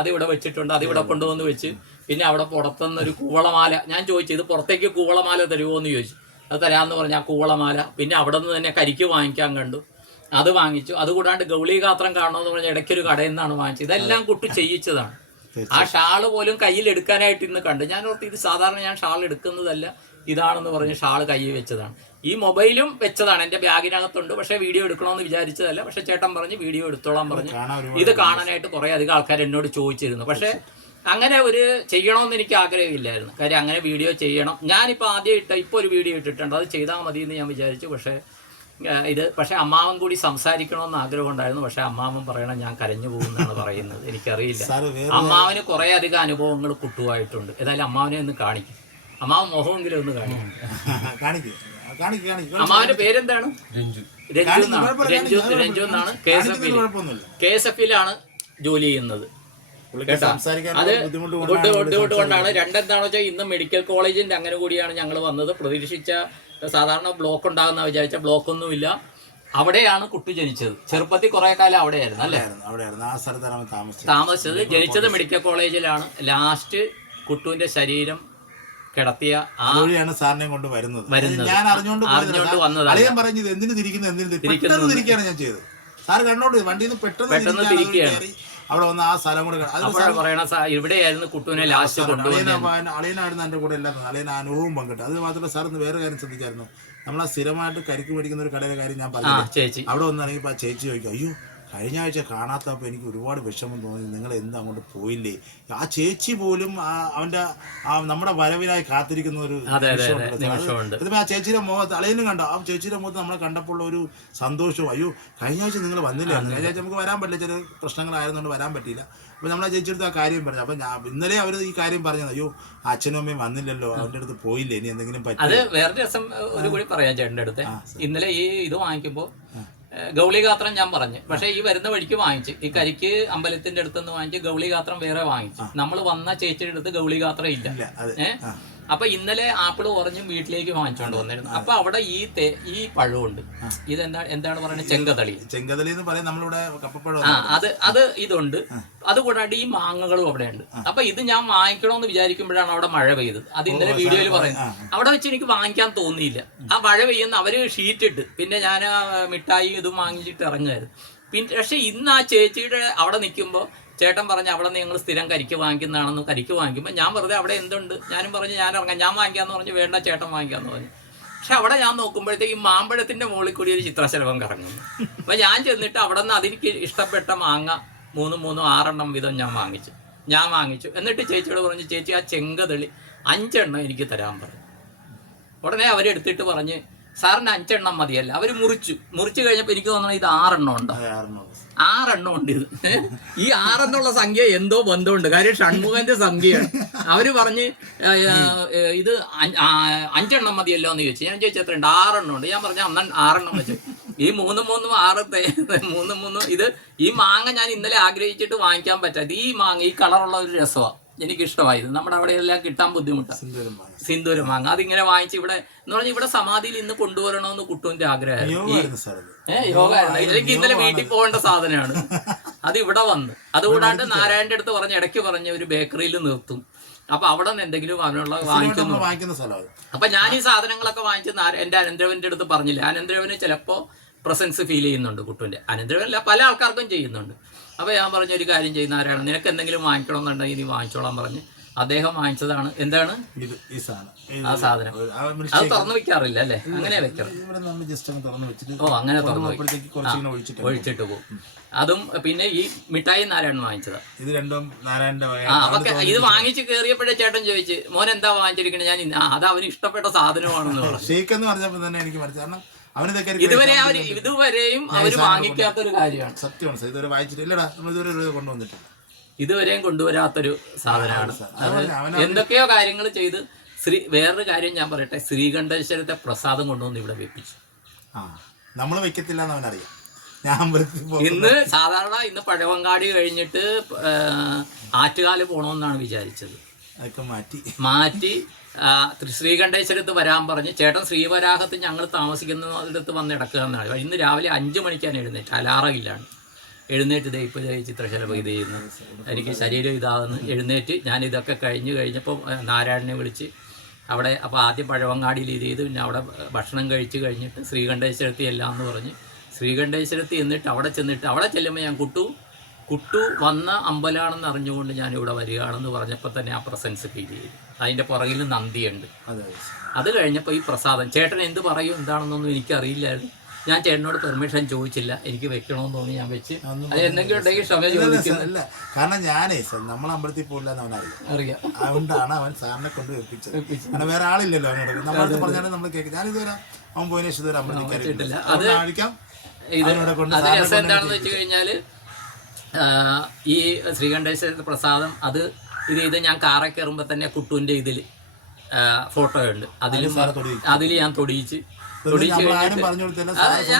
അതിവിടെ വെച്ചിട്ടുണ്ട്, അതിവിടെ കൊണ്ടുവന്ന് വെച്ച്, പിന്നെ അവിടെ പുറത്തുനിന്ന് ഒരു കൂവളമാല, ഞാൻ ചോദിച്ചു ഇത് പുറത്തേക്ക് കൂവളമാല തരുമോ എന്ന് ചോദിച്ചു. അത് തരാമെന്ന് പറഞ്ഞാൽ ആ കൂവളമാല, പിന്നെ അവിടെ നിന്ന് തന്നെ കരിക്ക് വാങ്ങിക്കാൻ കണ്ടു, അത് വാങ്ങിച്ചു. അതുകൂടാണ്ട് ഗൗളീഗാത്രം കാണണമെന്ന് പറഞ്ഞാൽ ഇടയ്ക്കൊരു കടയിൽ നിന്നാണ് വാങ്ങിച്ചത്. ഇതെല്ലാം കുട്ടി ചെയ്യിച്ചതാണ്. ആ ഷാള് പോലും കയ്യിൽ എടുക്കാനായിട്ട് ഇന്ന് കണ്ടു. ഞാൻ ഓർത്ത് ഇത് സാധാരണ ഞാൻ ഷാൾ എടുക്കുന്നതല്ല, ഇതാണെന്ന് പറഞ്ഞ് ഷാള് കയ്യിൽ വെച്ചതാണ്. ഈ മൊബൈലും വെച്ചതാണ്, എൻ്റെ ബാഗിനകത്തുണ്ട്. പക്ഷേ വീഡിയോ എടുക്കണമെന്ന് വിചാരിച്ചതല്ല. പക്ഷേ ചേട്ടൻ പറഞ്ഞ് വീഡിയോ എടുത്തോളാൻ പറഞ്ഞ് ഇത് കാണാനായിട്ട് കുറേ അധികം ആൾക്കാർ എന്നോട് ചോദിച്ചിരുന്നു. പക്ഷേ അങ്ങനെ ഒരു ചെയ്യണമെന്ന് എനിക്ക് ആഗ്രഹമില്ലായിരുന്നു. കാര്യം അങ്ങനെ വീഡിയോ ചെയ്യണം. ഞാനിപ്പോൾ ആദ്യം ഇപ്പോൾ ഒരു വീഡിയോ ഇട്ടിട്ടുണ്ട്, അത് ചെയ്താൽ മതി എന്ന് ഞാൻ വിചാരിച്ചു. പക്ഷേ അമ്മാവൻ കൂടി സംസാരിക്കണമെന്ന് ആഗ്രഹം ഉണ്ടായിരുന്നു. പക്ഷേ അമ്മാവൻ പറയണം ഞാൻ കരഞ്ഞു പോകുമെന്നാണ് പറയുന്നത്. എനിക്കറിയില്ല. അമ്മാവന് കുറേ അധികം അനുഭവങ്ങൾ കുട്ടുമായിട്ടുണ്ട്. ഏതായാലും അമ്മാവനെ ഒന്ന് കാണിക്കും. അമ്മാവൻ മുഖമെങ്കിലും ഒന്ന് കാണിക്കും. അമ്മാവന്റെ പേരെന്താണ്? രഞ്ജു എന്നാണ്. KSF-ലാണ് ജോലി ചെയ്യുന്നത്. അത് ബുദ്ധിമുട്ട് കൊണ്ടാണ്. രണ്ടെന്താണെന്ന് വെച്ചാൽ ഇന്ന് മെഡിക്കൽ കോളേജിന്റെ അങ്ങനെ കൂടിയാണ് ഞങ്ങൾ വന്നത്. പ്രതീക്ഷിച്ച സാധാരണ ബ്ലോക്ക് ഉണ്ടാകുന്ന വിചാരിച്ച ബ്ലോക്കൊന്നുമില്ല. അവിടെയാണ് കുട്ടി ജനിച്ചത്. ചെറുപ്പത്തിൽ കുറെ കാലം അവിടെയായിരുന്നു അല്ലേ? താമസിച്ചത്. ജനിച്ചത് മെഡിക്കൽ കോളേജിലാണ്. ലാസ്റ്റ് കുട്ടുവിന്റെ ശരീരം കിടത്തിയ സാറിനെ കൊണ്ട് വരുന്നത് ഞാൻ അറിഞ്ഞുകൊണ്ട് പറഞ്ഞത് എന്തിനു തിരിക്കുകയാണ് ഞാൻ ചെയ്തത്. സാർ കണ്ടോണ്ട് വണ്ടിയിൽ നിന്ന് പെട്ടെന്ന് തിരിക്കുകയാണ്. അവിടെ വന്ന് ആ സ്ഥലം കൂടെ ഇവിടെയായിരുന്നു കുട്ടുവിനെ ലാസ്റ്റ് അളിയനായിരുന്നു എൻ്റെ കൂടെ എല്ലാം. അളിയൻ അനുഭവം പങ്കിട്ടു. അത് മാത്രമല്ല സാർ ഇന്ന് വേറെ കാര്യം ശ്രദ്ധിച്ചായിരുന്നു. നമ്മളാ സ്ഥിരമായിട്ട് കരിക്ക് മേടിക്കുന്ന ഒരു കടയിലെ കാര്യം ഞാൻ പറഞ്ഞു. അവിടെ വന്നിറങ്ങിയപ്പോൾ ആ ചേച്ചി ചോദിക്കും, അയ്യോ കഴിഞ്ഞ ആഴ്ച കാണാത്തപ്പോൾ എനിക്ക് ഒരുപാട് വിഷമം തോന്നി, നിങ്ങൾ എന്താ അങ്ങോട്ട് പോയില്ലേ? ആ ചേച്ചി പോലും നമ്മുടെ വരവിനായി കാത്തിരിക്കുന്ന ഒരു നിമിഷമുണ്ട്. ആ ചേച്ചിയുടെ മുഖത്ത് അളയനും കണ്ടോ, ആ ചേച്ചിയുടെ മുഖത്ത് നമ്മളെ കണ്ടപ്പോൾ ഒരു സന്തോഷവും, അയ്യോ കഴിഞ്ഞ ആഴ്ച നിങ്ങൾ വന്നില്ലായിരുന്നു, കഴിഞ്ഞ ആഴ്ച നമുക്ക് വരാൻ പറ്റില്ല, ചില പ്രശ്നങ്ങളായതുകൊണ്ട് വരാൻ പറ്റിയില്ല. അപ്പോൾ നമ്മളെ ചേച്ചിയെടുത്ത് ആ കാര്യം പറഞ്ഞു. അപ്പം ഇന്നലെ അവർ ഈ കാര്യം പറഞ്ഞത്, അയ്യോ അച്ഛനും അമ്മയും വന്നില്ലല്ലോ, അവരുടെ അടുത്ത് പോയില്ലേ, ഇനി എന്തെങ്കിലും പറ്റും. അത് വേറെ രസം ഒരു കൂടി പറയാം ചേട്ടൻ്റെ അടുത്ത്. ഇന്നലെ ഈ ഇത് വാങ്ങിക്കുമ്പോൾ ഗൗളിഗാത്രം ഞാൻ പറഞ്ഞു. പക്ഷെ ഈ വരുന്ന വഴിക്ക് വാങ്ങിച്ചു. ഈ കരിക്ക് അമ്പലത്തിന്റെ അടുത്തുനിന്ന് വാങ്ങിച്ച് ഗൗളിഗാത്രം വേറെ വാങ്ങിച്ചു. നമ്മൾ വന്ന ചേച്ചിയുടെ അടുത്ത് ഗൗളിഗാത്രം ഇല്ല. അപ്പൊ ഇന്നലെ ആപ്പിൾ ഓറഞ്ചും വീട്ടിലേക്ക് വാങ്ങിച്ചോണ്ട് വന്നിരുന്നു. അപ്പൊ അവിടെ ഈ പഴമുണ്ട്. എന്താണ് പറയുന്നത്? ചെങ്കതളി എന്ന് പറയും നമ്മളിവിടെ. അത് ഇതുണ്ട്. അതുകൂടാണ്ട് ഈ മാങ്ങകളും അവിടെ ഉണ്ട്. അപ്പൊ ഇത് ഞാൻ വാങ്ങിക്കണമെന്ന് വിചാരിക്കുമ്പോഴാണ് അവിടെ മഴ പെയ്തത്. അത് ഇന്നലെ വീഡിയോയിൽ പറയുന്നത്. അവിടെ വെച്ച് എനിക്ക് വാങ്ങിക്കാൻ തോന്നിയില്ല. ആ മഴ പെയ്യുന്ന അവര് ഷീറ്റ് ഇട്ട്, പിന്നെ ഞാൻ മിഠായി ഇതും വാങ്ങിച്ചിട്ട് ഇറങ്ങുമായിരുന്നു. പക്ഷെ ഇന്ന് ആ ചേച്ചിയുടെ അവിടെ നിൽക്കുമ്പോൾ ചേട്ടൻ പറഞ്ഞ് അവിടെ നിങ്ങൾ സ്ഥിരം കരിക്ക് വാങ്ങിക്കുന്നതാണെന്ന്. കരിക്ക് വാങ്ങിക്കുമ്പോൾ ഞാൻ വെറുതെ അവിടെ എന്തുണ്ട്, ഞാനും പറഞ്ഞ് ഞാൻ ഇറങ്ങാം, ഞാൻ വാങ്ങിക്കാന്ന് പറഞ്ഞ് വേണ്ട ചേട്ടൻ വാങ്ങിക്കാന്ന് പറഞ്ഞു. പക്ഷെ അവിടെ ഞാൻ നോക്കുമ്പോഴത്തേക്ക് ഈ മാമ്പഴത്തിന്റെ മുകളിൽ കൂടി ഒരു ചിത്രശലഭം കറങ്ങുന്നു. അപ്പൊ ഞാൻ ചെന്നിട്ട് അവിടെ നിന്ന് അതിലേക്ക് ഇഷ്ടപ്പെട്ട മാങ്ങ 6 വീതം ഞാൻ വാങ്ങിച്ചു. എന്നിട്ട് ചേച്ചിയോട് പറഞ്ഞു, ചേച്ചി ആ ചെങ്കതളി 5 എണ്ണം എനിക്ക് തരാൻ പറഞ്ഞു. ഉടനെ അവരെടുത്തിട്ട് പറഞ്ഞ് സാറിന് 5 എണ്ണം മതിയല്ല. അവർ മുറിച്ചു കഴിഞ്ഞപ്പോൾ എനിക്ക് തോന്നുന്നു ഇത് 6 എണ്ണം ഉണ്ട്. 6 എണ്ണം ഉണ്ട്. ഇത് ഈ 6 എന്നുള്ള സംഖ്യ എന്തോ ബന്ധമുണ്ട്. കാര്യം ഷൺമുഖന്റെ സംഖ്യയാണ്. അവര് പറഞ്ഞ് ഇത് 5 എണ്ണം മതിയല്ലോ എന്ന് ചോദിച്ചു. ഞാൻ ചോദിച്ചു എത്രയുണ്ട്? 6 എണ്ണം ഉണ്ട്. ഞാൻ പറഞ്ഞു അന്ന് 6 എണ്ണം വെച്ചു. ഈ 3 6 ഇത് ഈ മാങ്ങ ഞാൻ ഇന്നലെ ആഗ്രഹിച്ചിട്ട് വാങ്ങിക്കാൻ പറ്റാത്ത ഈ മാങ്ങ, ഈ കളറുള്ള ഒരു രസമാണ്, എനിക്കിഷ്ടമായത്. നമ്മുടെ അവിടെ എല്ലാം കിട്ടാൻ ബുദ്ധിമുട്ടാണ്. സിന്ദൂരം മാങ്ങ അതിങ്ങനെ വാങ്ങിച്ച് ഇവിടെ എന്ന് പറഞ്ഞാൽ ഇവിടെ സമാധിയിൽ ഇന്ന് കൊണ്ടുവരണമെന്ന് കുട്ടുവിന്റെ ആഗ്രഹമായിരുന്നു. യോഗമായിരുന്നു. എനിക്ക് ഇന്നലെ വീട്ടിൽ പോകേണ്ട സാധനമാണ്. അത് ഇവിടെ വന്ന്. അതുകൂടാണ്ട് നാരായണന്റെ അടുത്ത് പറഞ്ഞ് ഇടയ്ക്ക് പറഞ്ഞ് ഒരു ബേക്കറിയിൽ നിർത്തും. അപ്പൊ അവിടെ നിന്ന് എന്തെങ്കിലും അവനുള്ള വാങ്ങിക്കുന്ന സ്ഥലമാണ്. അപ്പൊ ഞാൻ ഈ സാധനങ്ങളൊക്കെ വാങ്ങിച്ച് എന്റെ അനന്തരവന്റെ അടുത്ത് പറഞ്ഞില്ല. അനന്തരവന് ചിലപ്പോ പ്രസൻസ് ഫീൽ ചെയ്യുന്നുണ്ട് കുട്ടുവിന്റെ. അനന്തരവനല്ല, പല ആൾക്കാർക്കും ചെയ്യുന്നുണ്ട്. അപ്പോൾ ഞാൻ പറഞ്ഞ ഒരു കാര്യം ചെയ്യുന്ന ആരാണ്, നിനക്ക് എന്തെങ്കിലും വാങ്ങിക്കണമെന്നുണ്ടെങ്കിൽ നീ വാങ്ങിച്ചോളാൻ പറഞ്ഞ് അദ്ദേഹം വാങ്ങിച്ചതാണ്. എന്താണ് ഇത് ഈ സാധനം ആ സാധനം? അത് തുറന്നു വെക്കാറില്ല അല്ലേ? അങ്ങനെ വെക്കാം. ഇവിടെ നമ്മൾ ജസ്റ്റ് അങ്ങ് തുറന്ന് വെച്ചിട്ട് ഓ, അങ്ങനെ തുറന്നു കുറച്ചിങ്ങനെ ഒഴിച്ചിട്ട് ഒഴിച്ചിട്ട് പോകും. അതും പിന്നെ ഈ മിഠായി നാരായണൻ വാങ്ങിച്ചതാ. ഇത് രണ്ടും നാരായണന്റെ അവക്ക് ഇത് വാങ്ങിച്ച് കയറിയപ്പോഴേ ചേട്ടൻ ചോദിച്ചു, മോൻ എന്താ വാങ്ങിച്ചിരിക്കണേ? ഞാൻ അത് അവന് ഇഷ്ടപ്പെട്ട സാധനമാണെന്ന് പറഞ്ഞു. ഷേക്ക് എന്ന് പറഞ്ഞപ്പോൾ തന്നെ എനിക്ക് മനസ്സിലാണ് ഇതുവരെയും അവര് വാങ്ങിക്കാത്തൊരു കാര്യമാണ്. സത്യമാണ് സാർ, ഇതുവരെ വായിച്ചിട്ട് ഇല്ലടാ, നമ്മൾ ഇതുവരെ കൊണ്ടുവന്നിട്ടില്ല. ഇതുവരെയും കൊണ്ടുവരാത്തൊരു സാധനമാണ്. എന്തൊക്കെയോ കാര്യങ്ങൾ ചെയ്ത് വേറൊരു കാര്യം ഞാൻ പറയട്ടെ, ശ്രീകണ്ഠേശ്വരത്തെ പ്രസാദം കൊണ്ടുവന്ന് ഇവിടെ വെപ്പിച്ചു. നമ്മൾ വെക്കത്തില്ല എന്ന് അവനറിയാം. ഇന്ന് സാധാരണ ഇന്ന് പഴവങ്ങാടി കഴിഞ്ഞിട്ട് ആറ്റുകാല് പോകണമെന്നാണ് വിചാരിച്ചത്. അതൊക്കെ മാറ്റി ശ്രീകണ്ഠേശ്വരത്ത് വരാൻ പറഞ്ഞ് ചേട്ടൻ ശ്രീവരാഹത്ത് ഞങ്ങൾ താമസിക്കുന്നിടത്ത് വന്ന് ഇടക്കുക എന്നാണ്. ഇന്ന് രാവിലെ 5 മണിക്കാണ് എഴുന്നേറ്റ്, അലാറമില്ലാണ് എഴുന്നേറ്റ്. ഇപ്പോൾ ചിത്രശലഭം ഇത് ചെയ്യുന്നു, എനിക്ക് ശരീരം ഇതാകുന്നു. എഴുന്നേറ്റ് ഞാൻ ഇതൊക്കെ കഴിഞ്ഞപ്പോൾ നാരായണനെ വിളിച്ച് അവിടെ, അപ്പോൾ ആദ്യം പഴവങ്ങാടിയിൽ ഇത് ചെയ്ത്, പിന്നെ അവിടെ ഭക്ഷണം കഴിച്ച് കഴിഞ്ഞിട്ട് ശ്രീകണ്ഠേശ്വരത്തി എല്ലാം എന്ന് പറഞ്ഞ് ശ്രീകണ്ഠേശ്വരത്തി എന്നിട്ട് അവിടെ ചെല്ലുമ്പോൾ ഞാൻ കുട്ടു വന്ന അമ്പലമാണെന്ന് അറിഞ്ഞുകൊണ്ട് ഞാൻ ഇവിടെ വരികയാണെന്ന് പറഞ്ഞപ്പോൾ തന്നെ ആ പ്രസൻസ് ഫീൽ ചെയ്തു. അതിൻ്റെ പുറകിൽ നന്ദിയുണ്ട്. അത് കഴിഞ്ഞപ്പോൾ ഈ പ്രസാദം ചേട്ടൻ എന്ത് പറയും എന്താണെന്നൊന്നും എനിക്കറിയില്ലായിരുന്നു. ഞാൻ ചേട്ടനോട് പെർമിഷൻ ചോദിച്ചില്ല, എനിക്ക് വെക്കണമെന്ന് തോന്നി ഞാൻ വെച്ച്. അത് എന്തെങ്കിലും ഉണ്ടെങ്കിൽ ക്ഷമ ചോദിക്കുന്നില്ല. കാരണം ഞാനേ നമ്മൾ അമ്പലത്തിൽ പോയില്ല എന്ന് അറിയാം. അതുകൊണ്ടാണ് അവൻ സാറിനെ കൊണ്ട് വെപ്പിച്ചത്. കാരണം വേറെ ആളില്ലല്ലോ അവനോട്. നമ്മളടുത്ത് പറഞ്ഞാലും നമ്മൾ കേൾക്കും. ഞാനിതുവരെ അവൻ പോയതിനു ശേഷം ഇതുവരെ അമ്പലത്തിൽ കയറിയിട്ടില്ല. അത് രസം എന്താണെന്ന് വെച്ച് കഴിഞ്ഞാൽ ഈ ശ്രീകണ്ഠേശ്വരത്തെ പ്രസാദം ഇത് ഞാൻ കാറെ കയറുമ്പോൾ തന്നെ കുട്ടുവിൻ്റെ ഇതിൽ ഫോട്ടോ ഉണ്ട്. അതിൽ ഞാൻ തൊടിയിച്ച്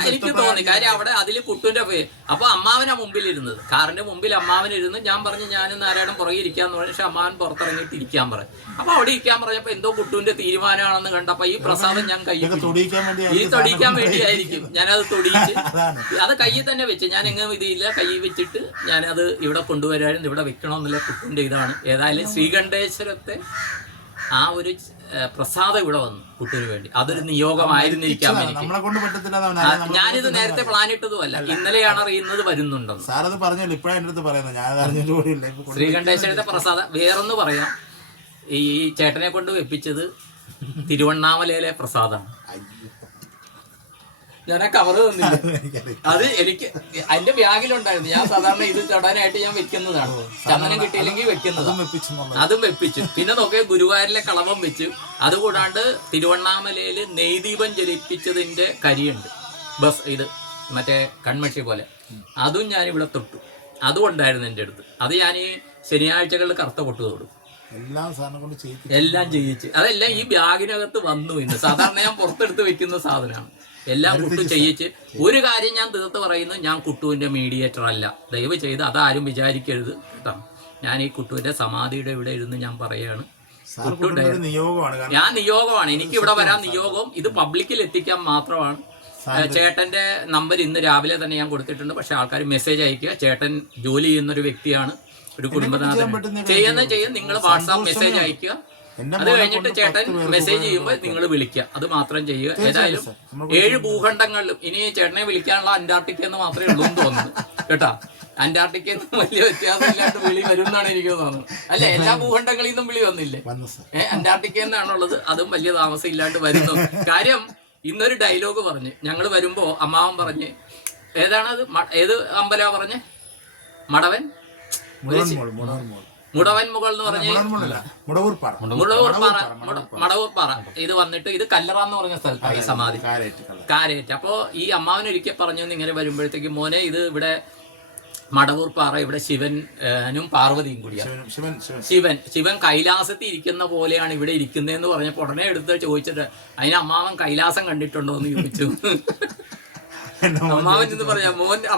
എനിക്ക് തോന്നി. കാര്യം അവിടെ അതിൽ കുട്ടുവിന്റെ പേര്. അപ്പൊ അമ്മാവനാ മുമ്പിലിരുന്നത്, കാറിന്റെ മുമ്പിൽ അമ്മാവനിരുന്ന്. ഞാൻ പറഞ്ഞു ഞാനും നാരായണൻ പുറകെ ഇരിക്കാന്ന് പറഞ്ഞു. പക്ഷെ അമ്മാവൻ പുറത്തിറങ്ങിയിട്ട് ഇരിക്കാൻ പറഞ്ഞു. അപ്പൊ അവിടെ ഇരിക്കാൻ പറഞ്ഞപ്പോ എന്തോ കുട്ടുവിന്റെ തീരുമാനമാണെന്ന് കണ്ടപ്പോ ഈ പ്രസാദം ഞാൻ തൊടിയിക്കാൻ വേണ്ടിയായിരിക്കും ഞാനത് തൊടിയിച്ച് അത് കയ്യിൽ തന്നെ വെച്ച്. ഞാൻ എങ്ങനെ ഇതില്ല, കൈ വെച്ചിട്ട് ഞാനത് ഇവിടെ കൊണ്ടുവരാനും ഇവിടെ വെക്കണമെന്നുള്ള കുട്ടുവിന്റെ ഇതാണ്. ഏതായാലും ശ്രീകണ്ഠേശ്വരത്തെ ആ ഒരു പ്രസാദം ഇവിടെ വന്നു കുട്ടിന് വേണ്ടി. അതൊരു നിയോഗമായിരുന്നിരിക്കാം. ഞാനിത് നേരത്തെ പ്ലാൻ ഇട്ടതുമല്ല, ഇന്നലെയാണ് അറിയുന്നത് വരുന്നുണ്ടെന്ന്. ശ്രീകണ്ഠേശ്വരത്തെ പ്രസാദം വേറൊന്ന് പറയാം. ഈ ചേട്ടനെ കൊണ്ട് വെപ്പിച്ചത് തിരുവണ്ണാമലയിലെ പ്രസാദമാണ്. ഞാൻ ആ കവറ് തന്നില്ല, അത് എനിക്ക് അതിന്റെ ബാഗിലുണ്ടായിരുന്നു. ഞാൻ സാധാരണ ഇത് തൊടാനായിട്ട് ഞാൻ വെക്കുന്നതാണ്. ചന്ദനം കിട്ടിയില്ലെങ്കിൽ വെക്കുന്നത്. അതും വെപ്പിച്ചു. പിന്നെ നോക്കിയ ഗുരുവായൂരിലെ കളവം വെച്ചു. അതുകൂടാണ്ട് തിരുവണ്ണാമലയിൽ നെയ്ദീപം ജലിപ്പിച്ചതിന്റെ കരിയുണ്ട്, ഇത് മറ്റേ കൺമഷി പോലെ. അതും ഞാനിവിടെ തൊട്ടു. അതും ഉണ്ടായിരുന്നു എൻ്റെ അടുത്ത്. അത് ഞാൻ ഈ ശനിയാഴ്ചകളിൽ കറുത്ത പൊട്ട് തൊടും. എല്ലാം ചെയ്യിച്ച് അതെല്ലാം ഈ ബാഗിനകത്ത് വന്നു. ഇന്ന് സാധാരണ ഞാൻ പുറത്തെടുത്ത് വെക്കുന്ന സാധനമാണ്. എല്ലാം കുട്ടു ചെയ്യിച്ച്. ഒരു കാര്യം ഞാൻ തീർത്ത് പറയുന്നു, ഞാൻ കുട്ടുവിന്റെ മീഡിയേറ്റർ അല്ല. ദയവ് ചെയ്ത് അതാരും വിചാരിക്കരുത് കേട്ടോ. ഞാൻ ഈ കുട്ടുവിന്റെ സമാധിയുടെ ഇവിടെ ഇരുന്ന് ഞാൻ പറയാണ്, ഞാൻ നിയോഗമാണ്. എനിക്ക് ഇവിടെ വരാൻ നിയോഗവും ഇത് പബ്ലിക്കിൽ എത്തിക്കാൻ മാത്രമാണ്. ചേട്ടന്റെ നമ്പർ ഇന്ന് രാവിലെ തന്നെ ഞാൻ കൊടുത്തിട്ടുണ്ട്. പക്ഷെ ആൾക്കാർ മെസ്സേജ് അയക്കുക. ചേട്ടൻ ജോലി ചെയ്യുന്നൊരു വ്യക്തിയാണ്, ഒരു കുടുംബനാഥൻ. ചെയ്യും നിങ്ങൾ വാട്സാപ്പ് മെസ്സേജ് അയക്കുക. അത് കഴിഞ്ഞിട്ട് ചേട്ടൻ മെസ്സേജ് ചെയ്യുമ്പോൾ നിങ്ങൾ വിളിക്കുക. അത് മാത്രം ചെയ്യുക. ഏതായാലും 7 ഭൂഖണ്ഡങ്ങളിലും ഇനി ചേട്ടനെ വിളിക്കാനുള്ള അന്റാർട്ടിക്ക എന്ന് മാത്രമേ ഉള്ളൂ എന്ന് തോന്നുന്നു കേട്ടാ. അന്റാർട്ടിക്കയിൽ നിന്നും വലിയ വ്യത്യാസമില്ലാണ്ട് വിളി വരും എന്നാണ് എനിക്ക് തോന്നുന്നത്. അല്ലെ, എല്ലാ ഭൂഖണ്ഡങ്ങളിൽ നിന്നും വിളി വന്നില്ലേ? അന്റാർട്ടിക്കയിൽ നിന്നാണുള്ളത്. അതും വലിയ താമസം ഇല്ലാണ്ട് വരുന്നു. കാര്യം ഇന്നൊരു ഡയലോഗ് പറഞ്ഞ് ഞങ്ങൾ വരുമ്പോ അമ്മാവൻ പറഞ്ഞ്, ഏതാണത്, ഏത് അമ്പലമാ പറഞ്ഞ്, മുടവൻ മുകൾ എന്ന് പറഞ്ഞ് മടവൂർ പാറ. ഇത് വന്നിട്ട് ഇത് കല്ലറ എന്ന് പറഞ്ഞ സ്ഥലത്താണ് ഈ സമാധി, കാരേറ്റ്. അപ്പോ ഈ അമ്മാവൻ ഒരിക്കൽ പറഞ്ഞു ഇങ്ങനെ വരുമ്പോഴത്തേക്ക്, മോനെ ഇത് ഇവിടെ മടവൂർ പാറ, ഇവിടെ ശിവനും പാർവതിയും കൂടിയാണ്. ശിവൻ കൈലാസത്തിൽ ഇരിക്കുന്ന പോലെയാണ് ഇവിടെ ഇരിക്കുന്നതെന്ന് പറഞ്ഞപ്പോ ഉടനെ എടുത്ത് ചോദിച്ചിട്ട്, അതിന് അമ്മാവൻ കൈലാസം കണ്ടിട്ടുണ്ടോ എന്ന് ചോദിച്ചു. അമ്മാവൻ എന്ന് പറയാ,